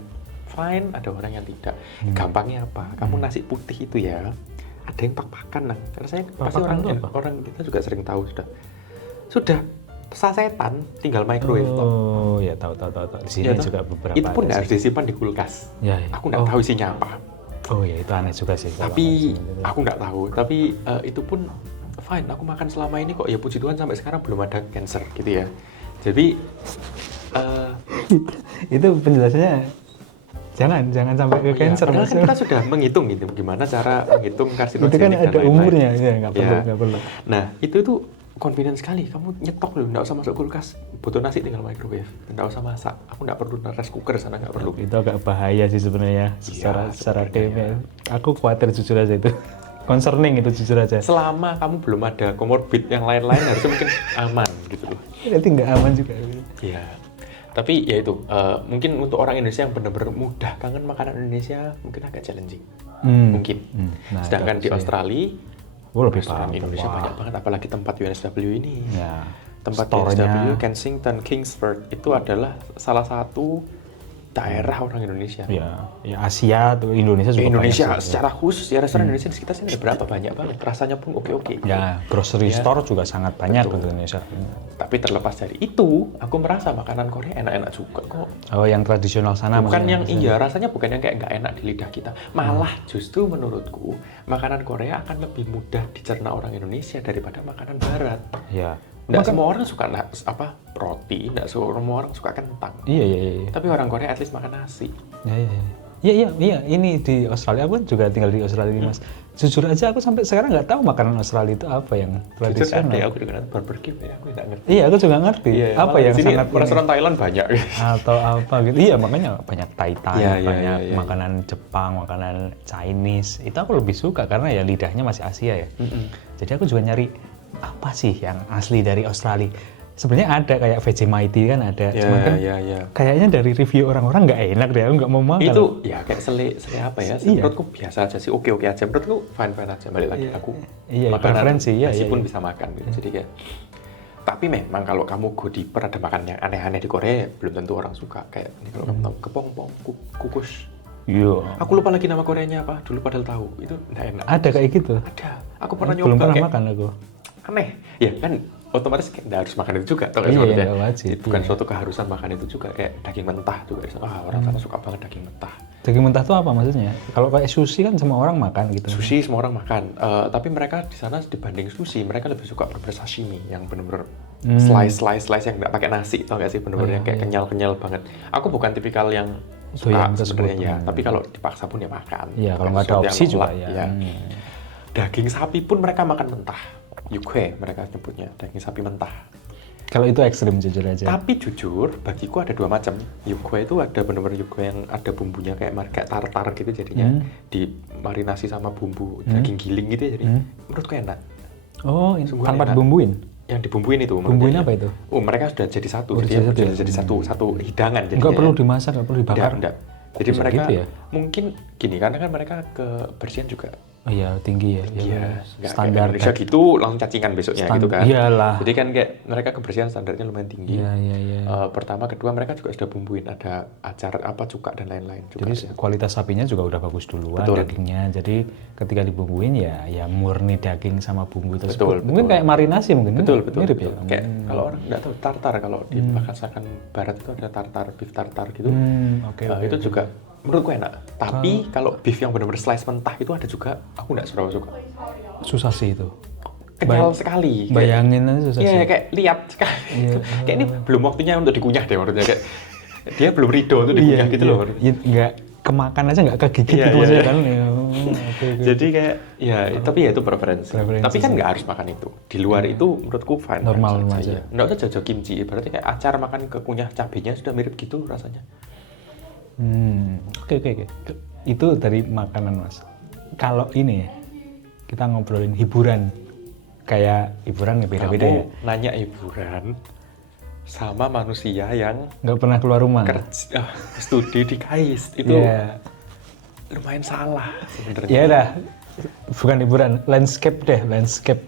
fine, ada orang yang tidak. Gampangnya apa? Kamu nasi putih itu ya, ada yang pak-pakan lah. Karena saya pasti Pak-pakan itu apa? orang kita juga sering tahu sudah sasetan, tinggal microwave toh. Oh, ya tahu. Di sini Ya toh? juga beberapa. Itu pun ada nggak sih. harus disimpan di kulkas. Ya. Aku nggak tahu isinya apa. Oh ya itu aneh juga sih. kalau Tapi makan sini. aku nggak tahu. Tapi itu pun fine. Aku makan selama ini kok. Ya puji Tuhan sampai sekarang belum ada cancer gitu ya. Jadi itu penjelasannya jangan sampai ke cancer. padahal kan maksudnya. kita sudah menghitung gitu. Gimana cara menghitung karsinogenik Itu kan dan ada lain-lain. umurnya, ya nggak Ya. perlu. Nah itu tuh convenient sekali. Kamu nyetok loh, nggak usah masuk kulkas. Butuh nasi tinggal microwave. Nggak usah masak. Aku nggak perlu rice cooker sana, nggak perlu. Itu agak bahaya sih sebenarnya secara sebenarnya. kimia. Aku khawatir jujur aja itu. Concerning itu jujur aja. Selama kamu belum ada comorbid yang lain-lain harusnya mungkin aman gitu loh. Nanti nggak aman juga. Iya. Tapi ya itu, mungkin untuk orang Indonesia yang benar-benar mudah kangen makanan Indonesia mungkin agak challenging. Mungkin. Nah, Sedangkan di itu saya- Australia, lebih restoran paham. Indonesia Wah. banyak banget, apalagi tempat UNSW ini. Ya. Tempat Store-nya. UNSW, Kensington, Kingsford, itu adalah salah satu daerah orang Indonesia. Ya Asia tuh Indonesia juga Indonesia banyak sih. secara khusus ya restoran Indonesia di sekitar sini ada berapa banyak banget, rasanya pun oke-oke. Ya, grocery store juga sangat banyak di Indonesia. Tapi terlepas dari itu, aku merasa makanan Korea enak-enak juga kok. Oh, yang tradisional sana Bukan maksudnya? yang iya, rasanya bukan yang kayak nggak enak di lidah kita. Malah justru menurutku makanan Korea akan lebih mudah dicerna orang Indonesia daripada makanan Barat. Ya. Nggak semua orang suka roti, nggak semua orang suka kentang. Iya. Tapi orang Korea at least makan nasi. Iya. Ini di Australia, aku kan juga tinggal di Australia nih, Mas. Jujur aja aku sampai sekarang nggak tahu makanan Australia itu apa yang Jujur tradisional. ada, aku dengan barbecue ya, aku nggak ngerti. Iya, aku juga ngerti. Apa malah yang di sini sangat restoran Thailand banyak. atau apa gitu. Iya, makanya banyak Thai, Iya, banyak iya. makanan Jepang, makanan Chinese. Itu aku lebih suka karena ya lidahnya masih Asia ya. Jadi aku juga nyari apa sih yang asli dari Australia. Sebenarnya ada kayak Vegemite kan ada, cuman kan ya. kayaknya dari review orang-orang nggak enak deh, aku nggak mau makan. Itu ya kayak sele apa ya? Iya. Menurutku biasa aja sih, oke aja. Menurutku fine aja. Balik lagi aku Iya, makanan preferensi, iya, nasi iya, pun iya. bisa makan gitu. Jadi kayak tapi memang kalau kamu go deeper ada makan yang aneh-aneh di Korea belum tentu orang suka. Kayak ini kalau kamu tahu kepompong, kukus. Iya. Aku lupa lagi nama Koreanya apa. Dulu padahal tahu. Itu nggak enak. Ada kayak gitu. Ada. Aku pernah Belum nyoba pernah kayak makan aku. aneh. Ya kan otomatis kayak nggak harus makan itu juga. Tau nggak Iya, sebenarnya? nggak wajib, Bukan iya. suatu keharusan makan itu juga. Kayak daging mentah juga. Orang sana suka banget daging mentah. Daging mentah itu apa maksudnya? Kalau kayak sushi kan semua orang makan gitu. Sushi semua orang makan, tapi mereka di sana dibanding sushi, mereka lebih suka bersashimi yang bener-bener slice yang nggak pakai nasi, tau gak sih bener-bener yang kayak kenyal-kenyal banget. Aku bukan tipikal yang suka Doyan tersebut. sebenarnya ya, tapi kalau dipaksa pun ya makan. Iya, kalau Bukan nggak ada sesuatu yang opsi juga nolak, ya. Daging sapi pun mereka makan mentah, yukwe mereka nyebutnya, daging sapi mentah. Kalau itu ekstrim jujur aja. Tapi jujur, bagiku ada dua macam. Yukwe itu ada bener-bener yukwe yang ada bumbunya kayak tartar gitu jadinya. Dimarinasi sama bumbu daging giling gitu ya jadi. Menurutku enak. Oh, Sungguh tanpa enak. dibumbuin? Yang dibumbuin itu. Bumbuin maksudnya. apa itu? Oh, mereka sudah jadi satu. Oh, jadi jadi satu ya? jadi satu hidangan jadinya. Nggak perlu dimasak, nggak perlu dibakar? Enggak. Jadi Bisa mereka gitu ya? mungkin gini, karena kan mereka kebersihan juga Oh iya, tinggi ya. Iya, nggak Standar kayak Indonesia gitu langsung cacingan besoknya gitu kan. Iyalah. Jadi kan kayak mereka kebersihan standarnya lumayan tinggi. Iya. Pertama, kedua mereka juga sudah bumbuin, ada acar apa cuka dan lain-lain juga. Jadi kualitas sapinya juga udah bagus duluan, Betul. dagingnya. Jadi ketika dibumbuin ya murni daging sama bumbu tersebut. Betul, Mungkin betul. kayak marinasi mungkin. Betul. Mirip ya. Kayak kalau orang nggak tahu tartar, kalau di masakan barat itu ada tartar, beef tartar gitu. Oke. Itu juga menurutku enak. Tapi kalau beef yang benar-benar slice mentah itu ada juga, aku nggak terlalu suka. Susah sih itu. Kenyal sekali. Bayangin aja susah sih. Iya, kayak lihat sekali. Iya. Kayak ini belum waktunya untuk dikunyah deh menurutnya. Kayak dia belum ridho untuk dikunyah gitu loh. Iya, nggak kemakan aja nggak kegigit Iya, gitu iya, maksudnya iya. kan. Ya, oke. Jadi kayak ya, tapi ya itu preferensi. Preferensi Tapi kan sih. nggak harus makan itu. Di luar itu menurutku fine. Normal fine aja. saja. Nggak usah jauh-jauh kimchi. Berarti kayak acar makan kekunyah cabenya sudah mirip gitu rasanya. Oke. Itu dari makanan mas. Kalau ini ya, kita ngobrolin hiburan. Kayak hiburan ya beda-beda ya. Kamu nanya hiburan sama manusia yang Nggak pernah keluar rumah. kerja studi di KAIS itu Iya. lumayan salah sebenarnya. Ya udah, bukan hiburan, landscape deh, landscape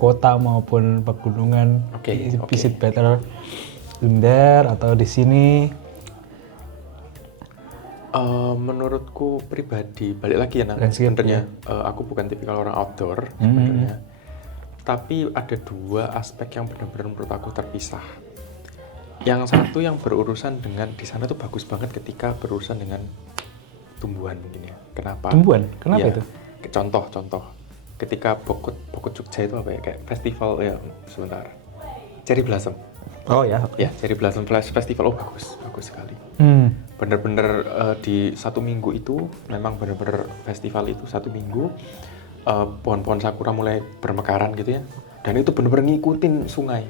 kota maupun pegunungan. Oke. Is it better in there atau di sini? Menurutku pribadi, balik lagi ya Nang, Landscape, sebenarnya aku bukan tipikal orang outdoor sebenarnya. Tapi ada dua aspek yang benar-benar menurut aku terpisah. Yang satu yang berurusan dengan di sana tuh bagus banget ketika berurusan dengan tumbuhan mungkin ya. Kenapa? Tumbuhan? Kenapa Iya. itu? Contoh. Ketika Bokut Jogja itu apa ya? Kayak festival ya, sebentar. Cherry Blossom. Oh ya. Ya, Cherry Blossom Festival bagus sekali. Bener-bener di 1 minggu itu memang bener-bener festival itu 1 minggu pohon-pohon sakura mulai bermekaran gitu ya, dan itu bener-bener ngikutin sungai.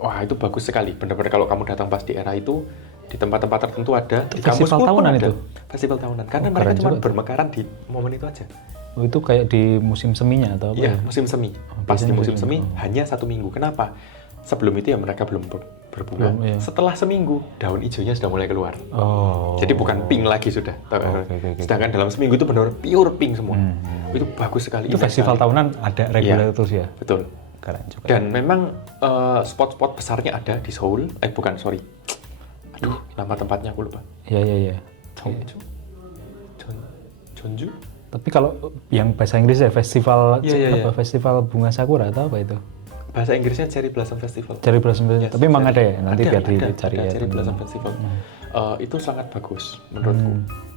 Wah, itu bagus sekali. Bener-bener kalau kamu datang pas di era itu, di tempat-tempat tertentu ada, di Festival kampus pun tahunan ada. itu? Festival tahunan, karena Oh, mereka keren cuma juga. bermekaran di momen itu aja. Oh, itu kayak di musim seminya atau apa? Iya, ya? musim semi. Pas di biasanya musim musim semi semi. hanya 1 minggu. Kenapa? Sebelum itu ya mereka belum berbunga. Belum, iya. Setelah seminggu, daun hijaunya sudah mulai keluar. Oh. Jadi bukan pink lagi sudah. Oke. Sedangkan dalam seminggu itu benar pure pink semua. Itu bagus sekali. Itu indah festival sekali. tahunan ada reguler Iya. terus ya? Betul. Keren juga. Dan memang spot-spot besarnya ada di Seoul. Aduh, nama tempatnya aku lupa. Iya. Jeonju? Tapi kalau yang bahasa Inggris ya festival Iya. festival bunga sakura atau apa itu? Bahasa Inggrisnya Cherry Blossom Festival. Cherry Blossom Festival. Yes, Tapi emang ada ya? Nanti ada, biar dicari ada ya. Cherry Blossom teman-teman. Festival. Itu sangat bagus menurutku.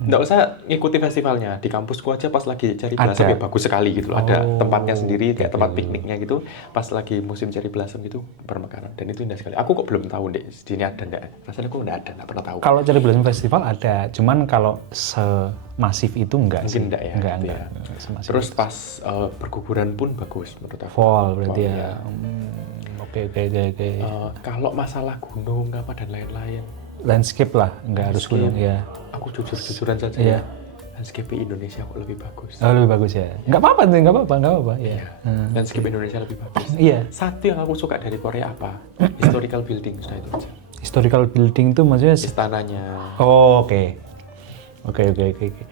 Nggak usah ngikuti festivalnya. Di kampusku aja pas lagi Cherry Blossom Ada. ya bagus sekali gitu loh. Ada Oh, tempatnya sendiri, kayak oke. tempat pikniknya gitu. Pas lagi musim Cherry Blossom gitu bermekaran. Dan itu indah sekali. Aku kok belum tahu deh, di sini ada nggak? Rasanya aku nggak pernah tahu. Kalau Cherry Blossom Festival ada, cuman kalau semasif itu enggak sih. Mungkin enggak ya. Enggak. gitu ya. Semasif Terus itu. pas berguguran pun bagus menurut aku. fall berarti Fall, ya. Oke. Kalau masalah gunung apa dan lain-lain, Landscape lah, enggak harus gunung ya. aku jujur-jujuran saja Iya. ya. Landscape Indonesia kok lebih bagus. Oh, lebih bagus ya. Enggak apa-apa tuh, enggak apa-apa. Iya. Landscape Indonesia lebih bagus. Iya. Satu yang aku suka dari Korea apa? Historical building, sudah itu aja. Historical building tuh maksudnya Istananya. Oh, oke. Oke.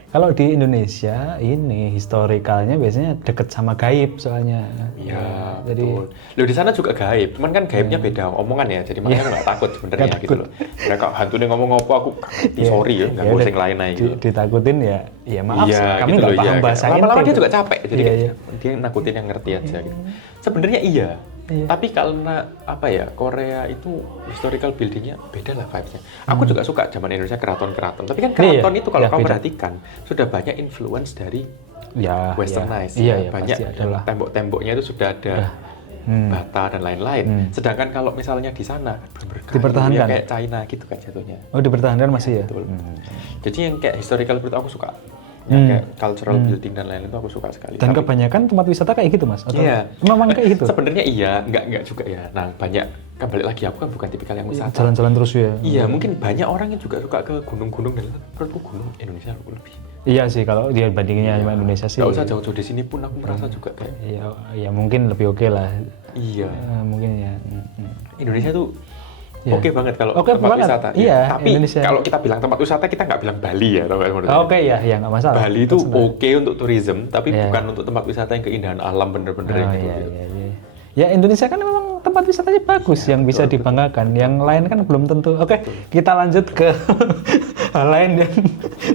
Kalau di Indonesia ini historikalnya biasanya deket sama gaib soalnya. Iya, jadi betul. Loh, di sana juga gaib, cuman kan gaibnya beda omongan ya, jadi makanya nggak takut sebenarnya Nggak gitu loh. Mereka hantu nih ngomong apa aku nggak ngerti, sorry ya, nggak ya ngurus udah, yang lain aja gitu. ditakutin ya. Ya maaf, Iya, kami gitu nggak loh, paham iya. bahasa Lama-lama ente dia gitu. juga capek, jadi Iya, kayak dia nakutin yang ngerti aja gitu. Sebenarnya iya. Tapi karena apa ya, Korea itu historical buildingnya beda lah vibes-nya. Aku juga suka zaman Indonesia keraton-keraton. Tapi kan keraton itu kalau Iya, kamu beda. perhatikan sudah banyak influence dari Ya, westernized. Iya, Banyak pasti ada lah. tembok-temboknya itu sudah ada bata dan lain-lain. Sedangkan kalau misalnya di sana bener-bener Dipertahankan. kayak China gitu kan jatuhnya. Oh, dipertahankan masih ya? Betul. Jadi yang kayak historical building aku suka. Yang kayak cultural building dan lain-lain itu aku suka sekali. Dan Tapi- kebanyakan tempat wisata kayak gitu, Mas? Atau Iya. memang kayak gitu? Sebenarnya iya, enggak juga ya. Nah, banyak kan balik lagi aku kan bukan tipikal yang wisata. Jalan-jalan terus ya? Iya, mungkin banyak orang yang juga suka ke gunung-gunung dan menurutku gunung Indonesia lebih. Iya sih, kalau dia bandinginnya sama Indonesia sih. Gak usah jauh-jauh di sini pun aku merasa juga kayak Ya mungkin lebih oke lah. iya. Mungkin ya. Indonesia tuh Iya. Oke banget kalau Oke tempat banget. wisata. Iya, Tapi Indonesia. kalau kita bilang tempat wisata, kita nggak bilang Bali ya. Oke ya, ya nggak masalah. Bali itu Terserah. oke untuk tourism, tapi Iya. bukan untuk tempat wisata yang keindahan alam bener-bener Oh, yang gitu. iya, iya, iya. Ya Indonesia kan memang tempat wisatanya bagus yang bisa dibanggakan. Yang lain kan belum tentu. Oke, kita lanjut ke hal lain yang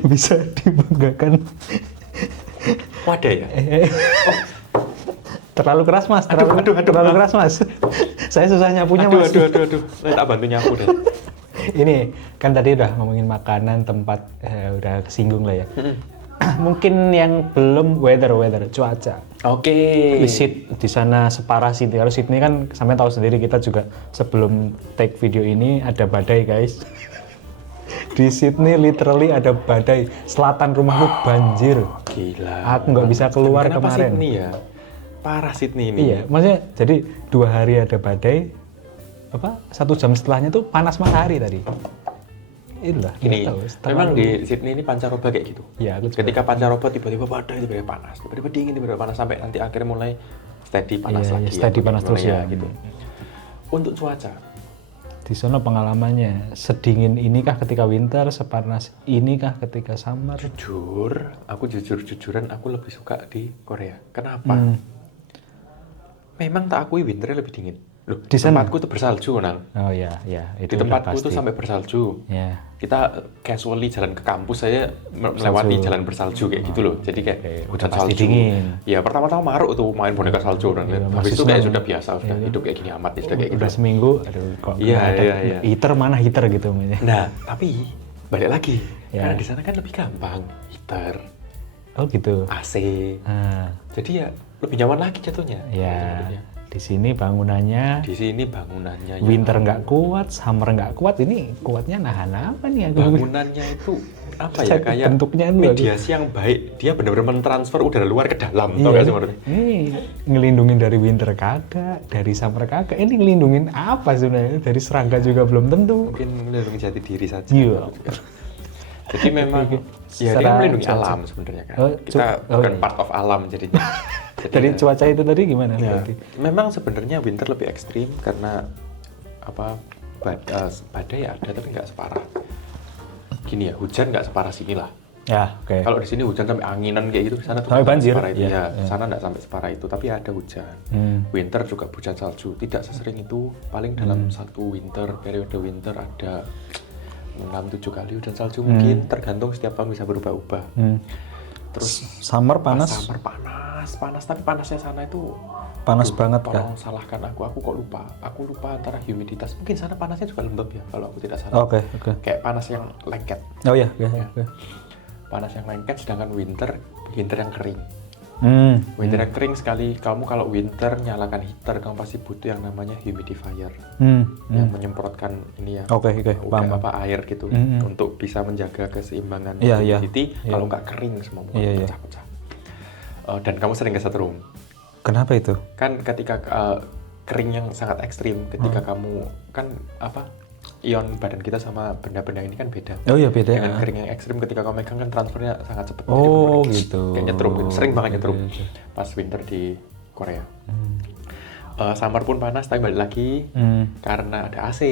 bisa dibanggakan. Wadah ya? Terlalu keras mas, terlalu keras mas. Saya susah nyapunya mas. Aduh. Saya tak bantu nyapu deh. Ini kan tadi udah ngomongin makanan, tempat, udah kesinggung lah ya. Mungkin yang belum weather, cuaca. Oke. Visit di sana separah Sydney. Kalau Sydney kan sampai tahu sendiri, kita juga sebelum take video ini ada badai guys. Di Sydney literally ada badai. Selatan rumahku banjir. Gila. Aku nggak bisa keluar Kenapa kemarin. Sydney ya? Parah Sydney ini. Iya, maksudnya jadi 2 hari ada badai. 1 jam setelahnya tuh panas matahari tadi. Itulah. Gini, nggak tahu, memang di Sydney ini pancaroba kayak gitu. Ya, aku juga. Ketika pancaroba tiba-tiba badai, tiba-tiba panas, tiba-tiba dingin, tiba-tiba panas, sampai nanti akhirnya mulai steady panas Iya, lagi. steady panas terus Mulai ya. gitu. Untuk cuaca, Di sana pengalamannya sedingin inikah ketika winter, sepanas inikah ketika summer? jujur, aku jujur-jujuran aku lebih suka di Korea. Kenapa? Memang tak akui winternya lebih dingin. Loh, Di sana? tempatku tuh bersalju, Nang. Oh ya, itu Di udah tempatku tuh pasti. sampai bersalju. Ya. Kita casually jalan ke kampus, saya melewati jalan bersalju kayak gitu loh. Jadi kayak Oke, hujan udah pasti salju. dingin. Ya pertama-tama maruk tuh main boneka salju dan Iya, habis masih itu kayak seneng. sudah biasa, sudah hidup kayak gini amat, ya sudah kayak gitu. Udah seminggu, aduh kok Iya, nggak ada iya. heater, mana heater gitu mainnya. Nah, tapi balik lagi. Ya. Karena di sana kan lebih gampang, heater, Oh gitu. AC. Nah, Jadi ya lebih nyaman lagi jatuhnya. ya di sini bangunannya Di sini bangunannya ya, winter nggak kuat, summer nggak kuat. Ini kuatnya nahan apa nih aku? bangunannya itu apa ya, Cek kayak bentuknya itu mediasi yang baik. Dia benar-benar mentransfer udara luar ke dalam. Tau Iya, gak sih menurut? ini ngelindungin dari winter kagak, dari summer kagak. Ini ngelindungin apa sebenarnya? Dari serangga juga belum tentu. Mungkin melindungi jati diri saja. Iya. Jadi memang ya dia Secara melindungi cuaca. alam sebenarnya kan. Oh, Kita oh, bukan iya. part of alam jadinya. Dari ya, cuaca itu tadi gimana? ya, Berarti? memang sebenarnya winter lebih ekstrim karena apa badai ada tapi nggak separah. Gini ya, hujan nggak separah sini lah. Ya, oke. Kalau di sini hujan sampai anginan kayak gitu, sana tuh Sampai nggak banjir, separah itu. iya, Ya, iya. sana nggak sampai separah itu, tapi ada hujan. Hmm. Winter juga hujan salju, tidak sesering itu. Paling dalam satu winter, periode winter ada 6-7 kali hujan salju mungkin, tergantung setiap tahun bisa berubah-ubah. Hmm. Terus Summer panas, summer panas, tapi panasnya sana itu panas aduh, banget kan? tolong salahkan aku kok lupa. Aku lupa antara humiditas. Mungkin sana panasnya juga lembab ya kalau aku tidak salah. Oke, oke. Kayak panas yang lengket. Oh iya, oke. Panas yang lengket sedangkan winter yang kering. Hmm. Winter yang kering sekali. Kamu kalau winter nyalakan heater, kamu pasti butuh yang namanya humidifier yang menyemprotkan ini ya. Oke, paham. Apa air gitu Hmm. untuk bisa menjaga keseimbangan Iya, iya. humidity. Iya. Kalau nggak kering semua Iya, iya. pecah-pecah. Dan kamu sering kesetrum. Kenapa itu? Kan ketika kering yang sangat ekstrim, ketika kamu kan apa ion badan kita sama benda-benda ini kan beda. Oh iya beda. Dengan kering yang ekstrim ketika kamu megang kan transfernya sangat cepat. Jadi Oh bener-bener gitu. Kayak nyetrum gitu. Sering banget nyetrum Oke. pas winter di Korea. Summer pun panas tapi balik lagi karena ada AC.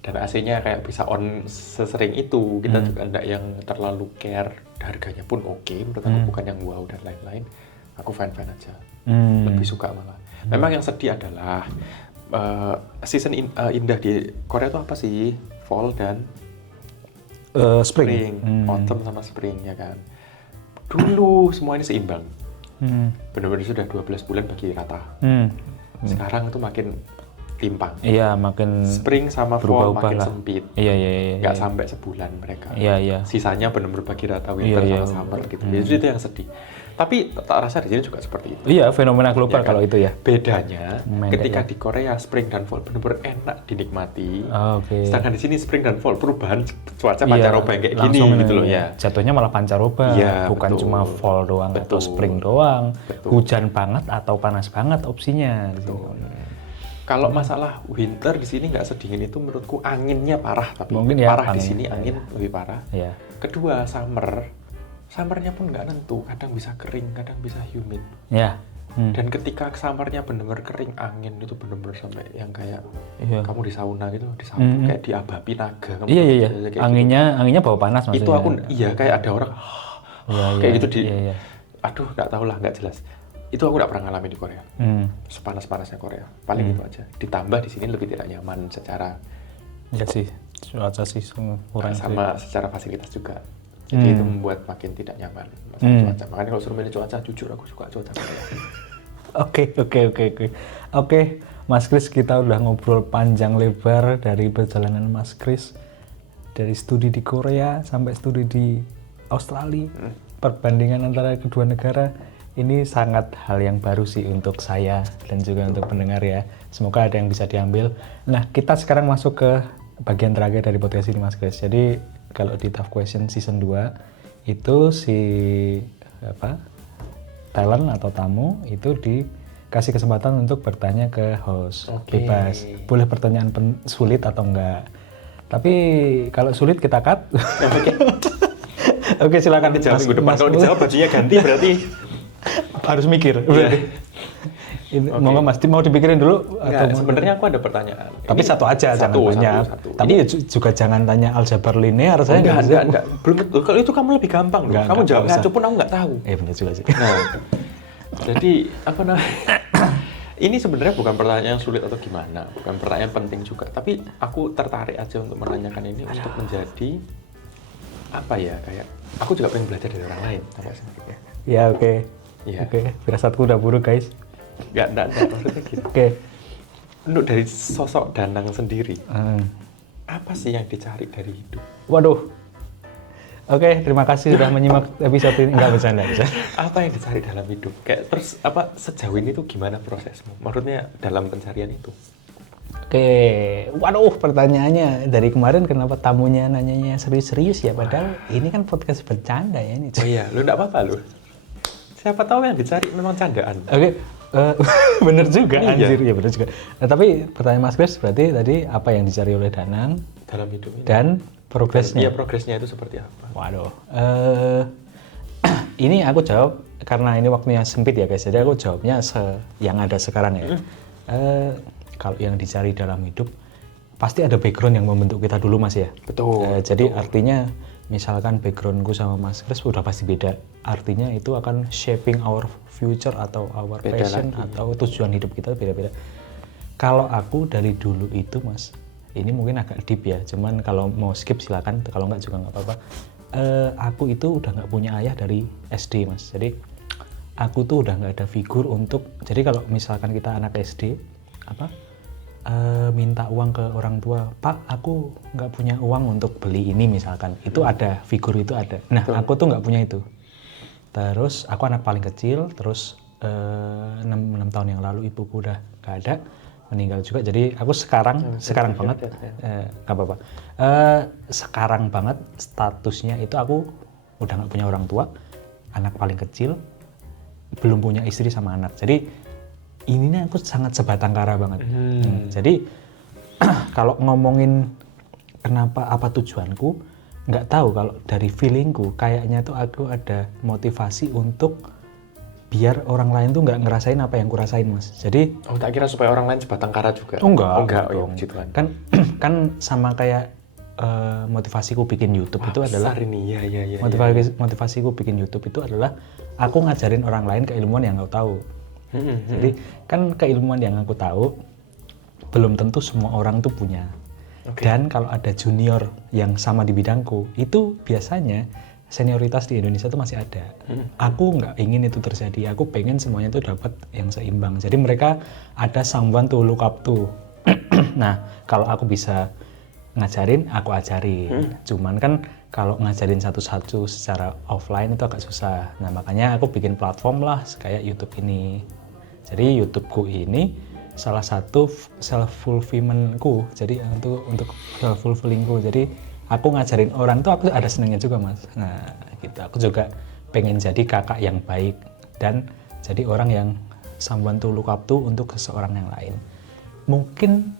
Dan AC-nya kayak bisa on sesering itu. Kita juga enggak yang terlalu care. Harganya pun oke, menurut aku bukan yang wow dan lain-lain. Aku fine-fine aja. Lebih suka malah. Memang yang sedih adalah season indah di Korea itu apa sih? Fall dan Spring. autumn sama spring ya kan. Dulu semua ini seimbang. Benar-benar sudah 12 bulan bagi rata. Sekarang itu makin timpang. Iya, makin Spring sama fall berubah-ubah makin lah. sempit. Iya. Nggak sampai sebulan mereka. Iya. Sisanya benar-benar bagi rata winter Iya, sama summer gitu. Jadi itu yang sedih. Tapi tak rasa di sini juga seperti itu. Iya, fenomena global Ya kan? kalau itu ya. Bedanya Pendek ketika ya. di Korea spring dan fall benar-benar enak dinikmati. Oke. Sedangkan di sini spring dan fall perubahan cuaca Iya, pancaroba yang kayak gini langsung gitu loh ini. ya. Jatuhnya malah pancaroba, Iya, bukan betul. cuma fall doang atau Betul. spring doang. Betul. Hujan banget atau panas banget opsinya. Kalau masalah winter di sini nggak sedingin itu menurutku anginnya parah tapi Mungkin ya, parah di angin. sini angin lebih parah. Iya. Kedua summernya pun nggak nentu, kadang bisa kering, kadang bisa humid. Ya. Dan ketika kamarnya bener-bener kering, angin itu bener-bener sampai yang kayak Iya. kamu di sauna gitu, di sauna kayak diabapi naga. Kamu Iya, tahu iya. kayak Anginnya bau panas gitu. Itu maksudnya. aku, iya kayak ada orang Iya, kayak iya, gitu di, iya, iya. aduh nggak tahu lah, nggak jelas. Itu aku nggak pernah ngalamin di Korea. Sepanas-panasnya Korea, paling itu aja. Ditambah di sini lebih tidak nyaman secara Iya sih, cuaca sih kurang sama secara fasilitas juga. Jadi itu membuat makin tidak nyaman masalah cuaca. Makanya kalau suruh milih cuaca, jujur aku suka cuaca Korea. Oke, Mas Kris, kita udah ngobrol panjang lebar dari perjalanan Mas Kris dari studi di Korea sampai studi di Australia. Perbandingan antara kedua negara ini sangat hal yang baru sih untuk saya dan juga untuk pendengar ya. Semoga ada yang bisa diambil. Nah, kita sekarang masuk ke bagian terakhir dari podcast ini, Mas Kris. Jadi kalau di Tough Question Season 2 itu si talent atau tamu itu dikasih kesempatan untuk bertanya ke host. Bebas, boleh pertanyaan sulit atau enggak, tapi kalau sulit kita cut. Oke, silakan dijawab minggu depan. Kalau dijawab bajunya ganti berarti harus mikir. Mau dipikirin dulu? Enggak, sebenarnya aku ada pertanyaan. Tapi ini satu aja, jangan banyak. Tapi juga jangan tanya aljabar linear. Saya enggak. Belum betul. Kalau itu kamu lebih gampang loh. Kamu jawab ngaco pun aku nggak tahu. Benar juga sih. Nah, jadi apa namanya? Ini sebenarnya bukan pertanyaan yang sulit atau gimana, bukan pertanyaan penting juga. Tapi aku tertarik aja untuk menanyakan ini untuk menjadi apa ya, kayak aku juga pengen belajar dari orang lain. Ya oke. Firasatku udah buruk guys. Enggak, maksudnya gitu. Untuk dari sosok Danang sendiri, apa sih yang dicari dari hidup? Waduh. Oke, terima kasih sudah menyimak episode ini. Enggak bercanda. Apa yang dicari dalam hidup? Kayak terus apa sejauh ini tuh gimana prosesmu? Maksudnya dalam pencarian itu? Oke, waduh pertanyaannya dari kemarin kenapa tamunya nanyanya serius-serius ya? Padahal ini kan podcast bercanda ya ini. Oh iya, lu enggak apa-apa lu. Siapa tahu yang dicari memang candaan. Oke. Bener juga, anjir. Ya bener juga. Nah, tapi pertanyaan Mas Kris berarti tadi apa yang dicari oleh Danang dalam hidup ini? Dan progresnya. Iya, progresnya itu seperti apa? Waduh. Ini aku jawab karena ini waktunya sempit ya guys. Jadi aku jawabnya yang ada sekarang ya. Kalau yang dicari dalam hidup pasti ada background yang membentuk kita dulu Mas ya. Betul. Jadi artinya misalkan backgroundku sama Mas Kris udah pasti beda. Artinya itu akan shaping our future atau our beda passion lagi. Atau tujuan hidup kita beda-beda. Kalau aku dari dulu itu Mas, ini mungkin agak deep ya. Cuman kalau mau skip silakan, kalau nggak juga nggak apa-apa. Aku itu udah nggak punya ayah dari SD Mas. Jadi aku tuh udah nggak ada figur untuk. Jadi kalau misalkan kita anak SD, minta uang ke orang tua, Pak, aku nggak punya uang untuk beli ini misalkan, itu ada, figur itu ada. Nah, aku tuh nggak punya itu. Terus aku anak paling kecil, terus 6 tahun yang lalu ibuku udah nggak ada, meninggal juga. Jadi aku sekarang banget, nggak apa-apa. Sekarang banget statusnya itu aku udah nggak punya orang tua, anak paling kecil, belum punya istri sama anak. Jadi ini nih aku sangat sebatang kara banget. Jadi kalau ngomongin kenapa apa tujuanku, nggak tahu. Kalau dari feelingku kayaknya tuh aku ada motivasi untuk biar orang lain tuh nggak ngerasain apa yang kurasain Mas. Jadi tak kira supaya orang lain sebatang kara juga. Enggak dong. Kan sama kayak motivasiku bikin YouTube itu adalah motivasiku bikin YouTube itu adalah aku ngajarin orang lain keilmuan yang nggak tahu. Jadi kan keilmuan yang aku tahu belum tentu semua orang tuh punya. Dan kalau ada junior yang sama di bidangku, itu biasanya senioritas di Indonesia tuh masih ada. Aku nggak ingin itu terjadi. Aku pengen semuanya tuh dapat yang seimbang. Jadi mereka ada someone to look up to. Nah, kalau aku bisa ngajarin, aku ajarin. Cuman kan kalau ngajarin satu-satu secara offline itu agak susah. Nah, makanya aku bikin platform lah kayak YouTube ini. Jadi YouTubeku ini salah satu self-fulfillment-ku. Jadi untuk self-fulfillingku. Jadi aku ngajarin orang tuh aku ada senangnya juga Mas. Nah gitu, aku juga pengen jadi kakak yang baik dan jadi orang yang someone to look up to untuk seseorang yang lain. Mungkin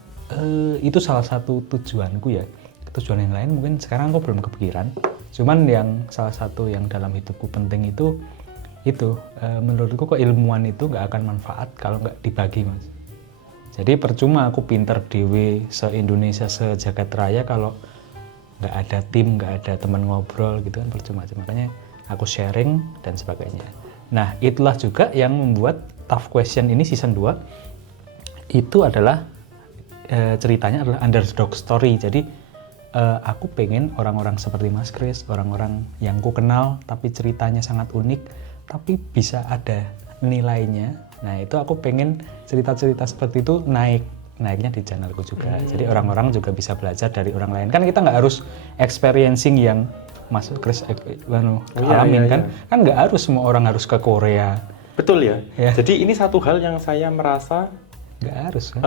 itu salah satu tujuanku ya. Tujuan yang lain mungkin sekarang aku belum kepikiran. Cuman yang salah satu yang dalam hidupku penting itu itu menurutku keilmuan itu nggak akan manfaat kalau nggak dibagi, Mas. Jadi percuma aku pinter dewe se-Indonesia, se-jagat raya kalau nggak ada tim, nggak ada teman ngobrol gitu kan percuma. Makanya aku sharing dan sebagainya. Nah, itulah juga yang membuat Tough Question ini season 2 itu adalah ceritanya adalah underdog story. Jadi aku pengen orang-orang seperti Mas Kris, orang-orang yang ku kenal tapi ceritanya sangat unik, tapi bisa ada nilainya. Nah, itu aku pengen cerita-cerita seperti itu naiknya di channelku juga. Jadi orang-orang juga bisa belajar dari orang lain. Kan kita nggak harus experiencing yang Mas Kris alamin kan. Kan nggak harus semua orang harus ke Korea. Betul ya. Jadi ini satu hal yang saya merasa nggak harus kan?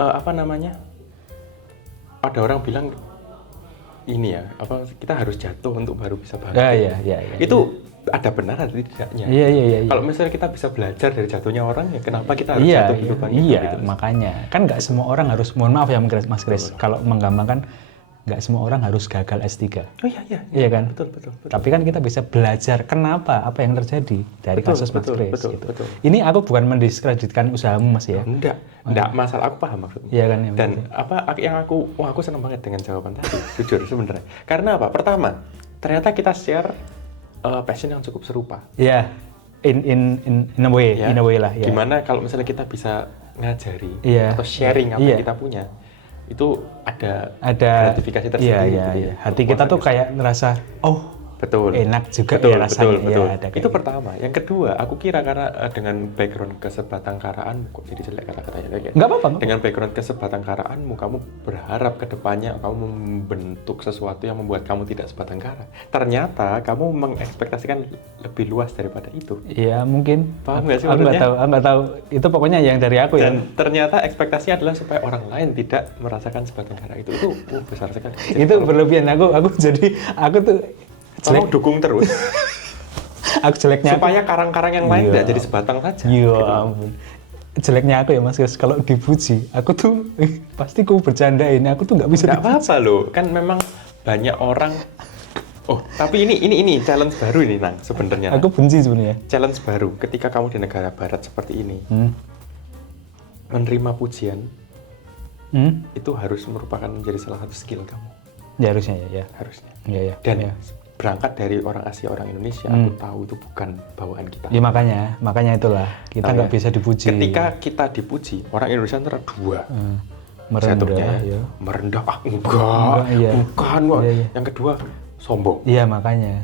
Ada orang bilang ini ya, kita harus jatuh untuk baru bisa bangkit. Itu ada benar atau tidaknya? Iya. Kalau misalnya kita bisa belajar dari jatuhnya orang, ya kenapa kita harus jatuh dulu bangkit? Iya, gitu. Makanya kan nggak semua orang harus, mohon maaf ya Mas Kris, kalau menggambarkan nggak semua orang harus gagal S3. Oh iya. Iya kan? Betul. Tapi kan kita bisa belajar kenapa, apa yang terjadi dari kasus Mas Kris. Betul. Ini aku bukan mendiskreditkan usahamu, Mas ya. Enggak masalah, aku paham maksudnya. Iya kan? Ya, dan aku senang banget dengan jawaban tadi, jujur sebenarnya. Karena apa? Pertama, ternyata kita share passion yang cukup serupa. Iya. In a way, in a way lah. Ya. Gimana kalau misalnya kita bisa ngajari atau sharing apa yang kita punya, itu ada gratifikasi tersendiri. Iya. Hati kita tuh kayak ngerasa, betul, enak juga ya rasanya. Betul. Ya, itu pertama. Yang kedua, aku kira karena dengan background kesebatangkaraanmu, kok jadi jelek kata-katanya kayak. Nggak apa-apa. Dengan background kesebatangkaraanmu, kamu berharap ke depannya kamu membentuk sesuatu yang membuat kamu tidak sebatangkara. Ternyata kamu mengekspektasikan lebih luas daripada itu. Iya, mungkin. Paham nggak sih? Aku nggak tahu. Itu pokoknya yang dari aku ya. Dan ternyata ekspektasinya adalah supaya orang lain tidak merasakan sebatangkara itu. Itu besar sekali. Itu berlebihan. Aku tuh tolong dukung terus. Aku jeleknya supaya karang-karang yang lain tidak jadi sebatang saja. Iya ampun. Jeleknya aku ya Mas Kris, kalau dipuji aku tuh pasti ku bercandain. Aku tuh nggak bisa. Nggak apa-apa loh, kan memang banyak orang. Tapi ini challenge baru ini Nang sebenarnya. Aku benci sebenarnya. Challenge baru ketika kamu di negara barat seperti ini. Menerima pujian itu harus merupakan menjadi salah satu skill kamu. Ya harusnya ya. Harusnya. Iya. Dan berangkat dari orang Asia, orang Indonesia, aku tahu itu bukan bawaan kita. Ya makanya itulah kita nggak bisa dipuji. Ketika kita dipuji, orang Indonesia antara dua. Merendah. Bukan. Iya. Yang kedua, sombong. Iya makanya.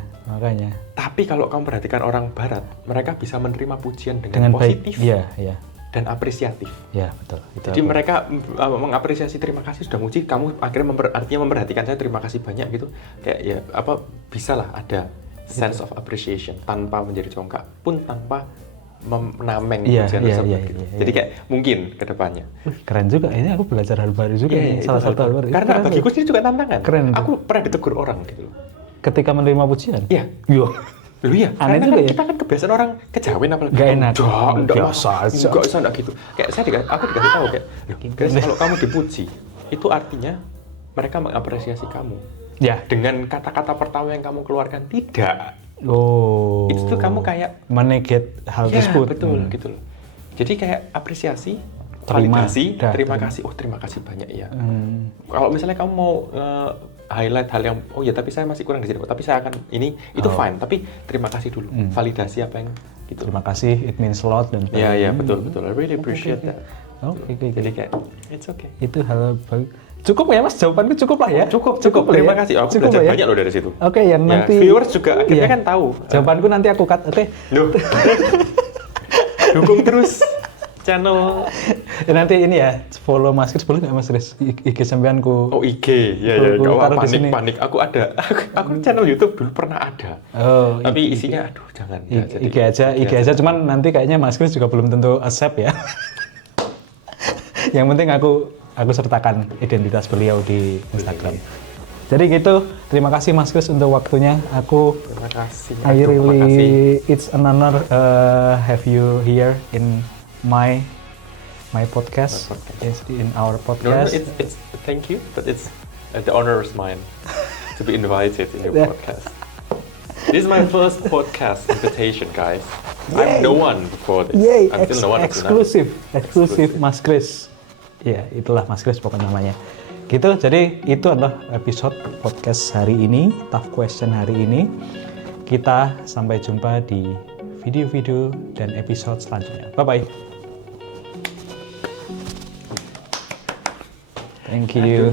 Tapi kalau kamu perhatikan orang Barat, mereka bisa menerima pujian dengan positif. Iya. Dan apresiatif. Ya betul. Jadi mereka mengapresiasi, terima kasih sudah muji, kamu akhirnya artinya memperhatikan saya, terima kasih banyak gitu. Kayak bisalah ada sense of appreciation tanpa menjadi congkak pun tanpa menameng pujian tersebut. Gitu. Jadi kayak mungkin ke depannya. Keren juga, ini aku belajar hal baru juga. Salah satu hal baru. Karena bagiku sendiri juga tantangan. Keren. Aku pernah ditegur orang gitu loh. Ketika menerima pujian? Iya. Iya, aneh juga ya. Kita kan kebiasaan orang kejawen apalagi. Gak enak. Enggak gitu. Kayak aku dikasih tahu kayak, guys, kalau kamu dipuji, itu artinya mereka mengapresiasi kamu. Ya. Dengan kata-kata pertama yang kamu keluarkan tidak. Itu tuh kamu kayak meneget hal tersebut. Betul, gitu loh. Jadi kayak apresiasi, validasi, terima kasih. Terima kasih banyak ya. Kalau misalnya kamu mau highlight hal yang tapi saya masih kurang di sini, tapi saya akan itu fine, tapi terima kasih dulu. Validasi apa yang gitu. Terima kasih, it means a lot dan Iya, betul. I really appreciate that. Oke. Jadi kayak it's okay. Itu hal bagus. Cukup ya Mas, jawabanku cukup lah ya. Cukup. Terima kasih. Aku belajar banyak loh dari situ. Oke, yang nanti viewers juga akhirnya kan tahu. Jawabanku nanti aku cut. Oke. Dukung terus channel. Nanti ini ya, follow Mas Kris, boleh nggak Mas Kris? IG sampeanku. IG, ya. Panik. Aku channel YouTube dulu pernah ada. Tapi isinya, jangan. IG aja. Cuman nanti kayaknya Mas Kris juga belum tentu accept ya. Yang penting aku sertakan identitas beliau di Instagram. Jadi gitu, terima kasih Mas Kris untuk waktunya. Terima kasih. It's an honor have you here in my podcast. Yes, in our podcast. No, it's thank you, but it's the honor is mine to be invited in your podcast. This is my first podcast invitation, guys. I'm the one for this. Yay, Until no one eksklusif Mas Kris. Ya, itulah Mas Kris pokoknya namanya. Gitu, jadi itu adalah episode podcast hari ini, Tough Question hari ini. Kita sampai jumpa di video-video dan episode selanjutnya. Bye-bye. Thank you.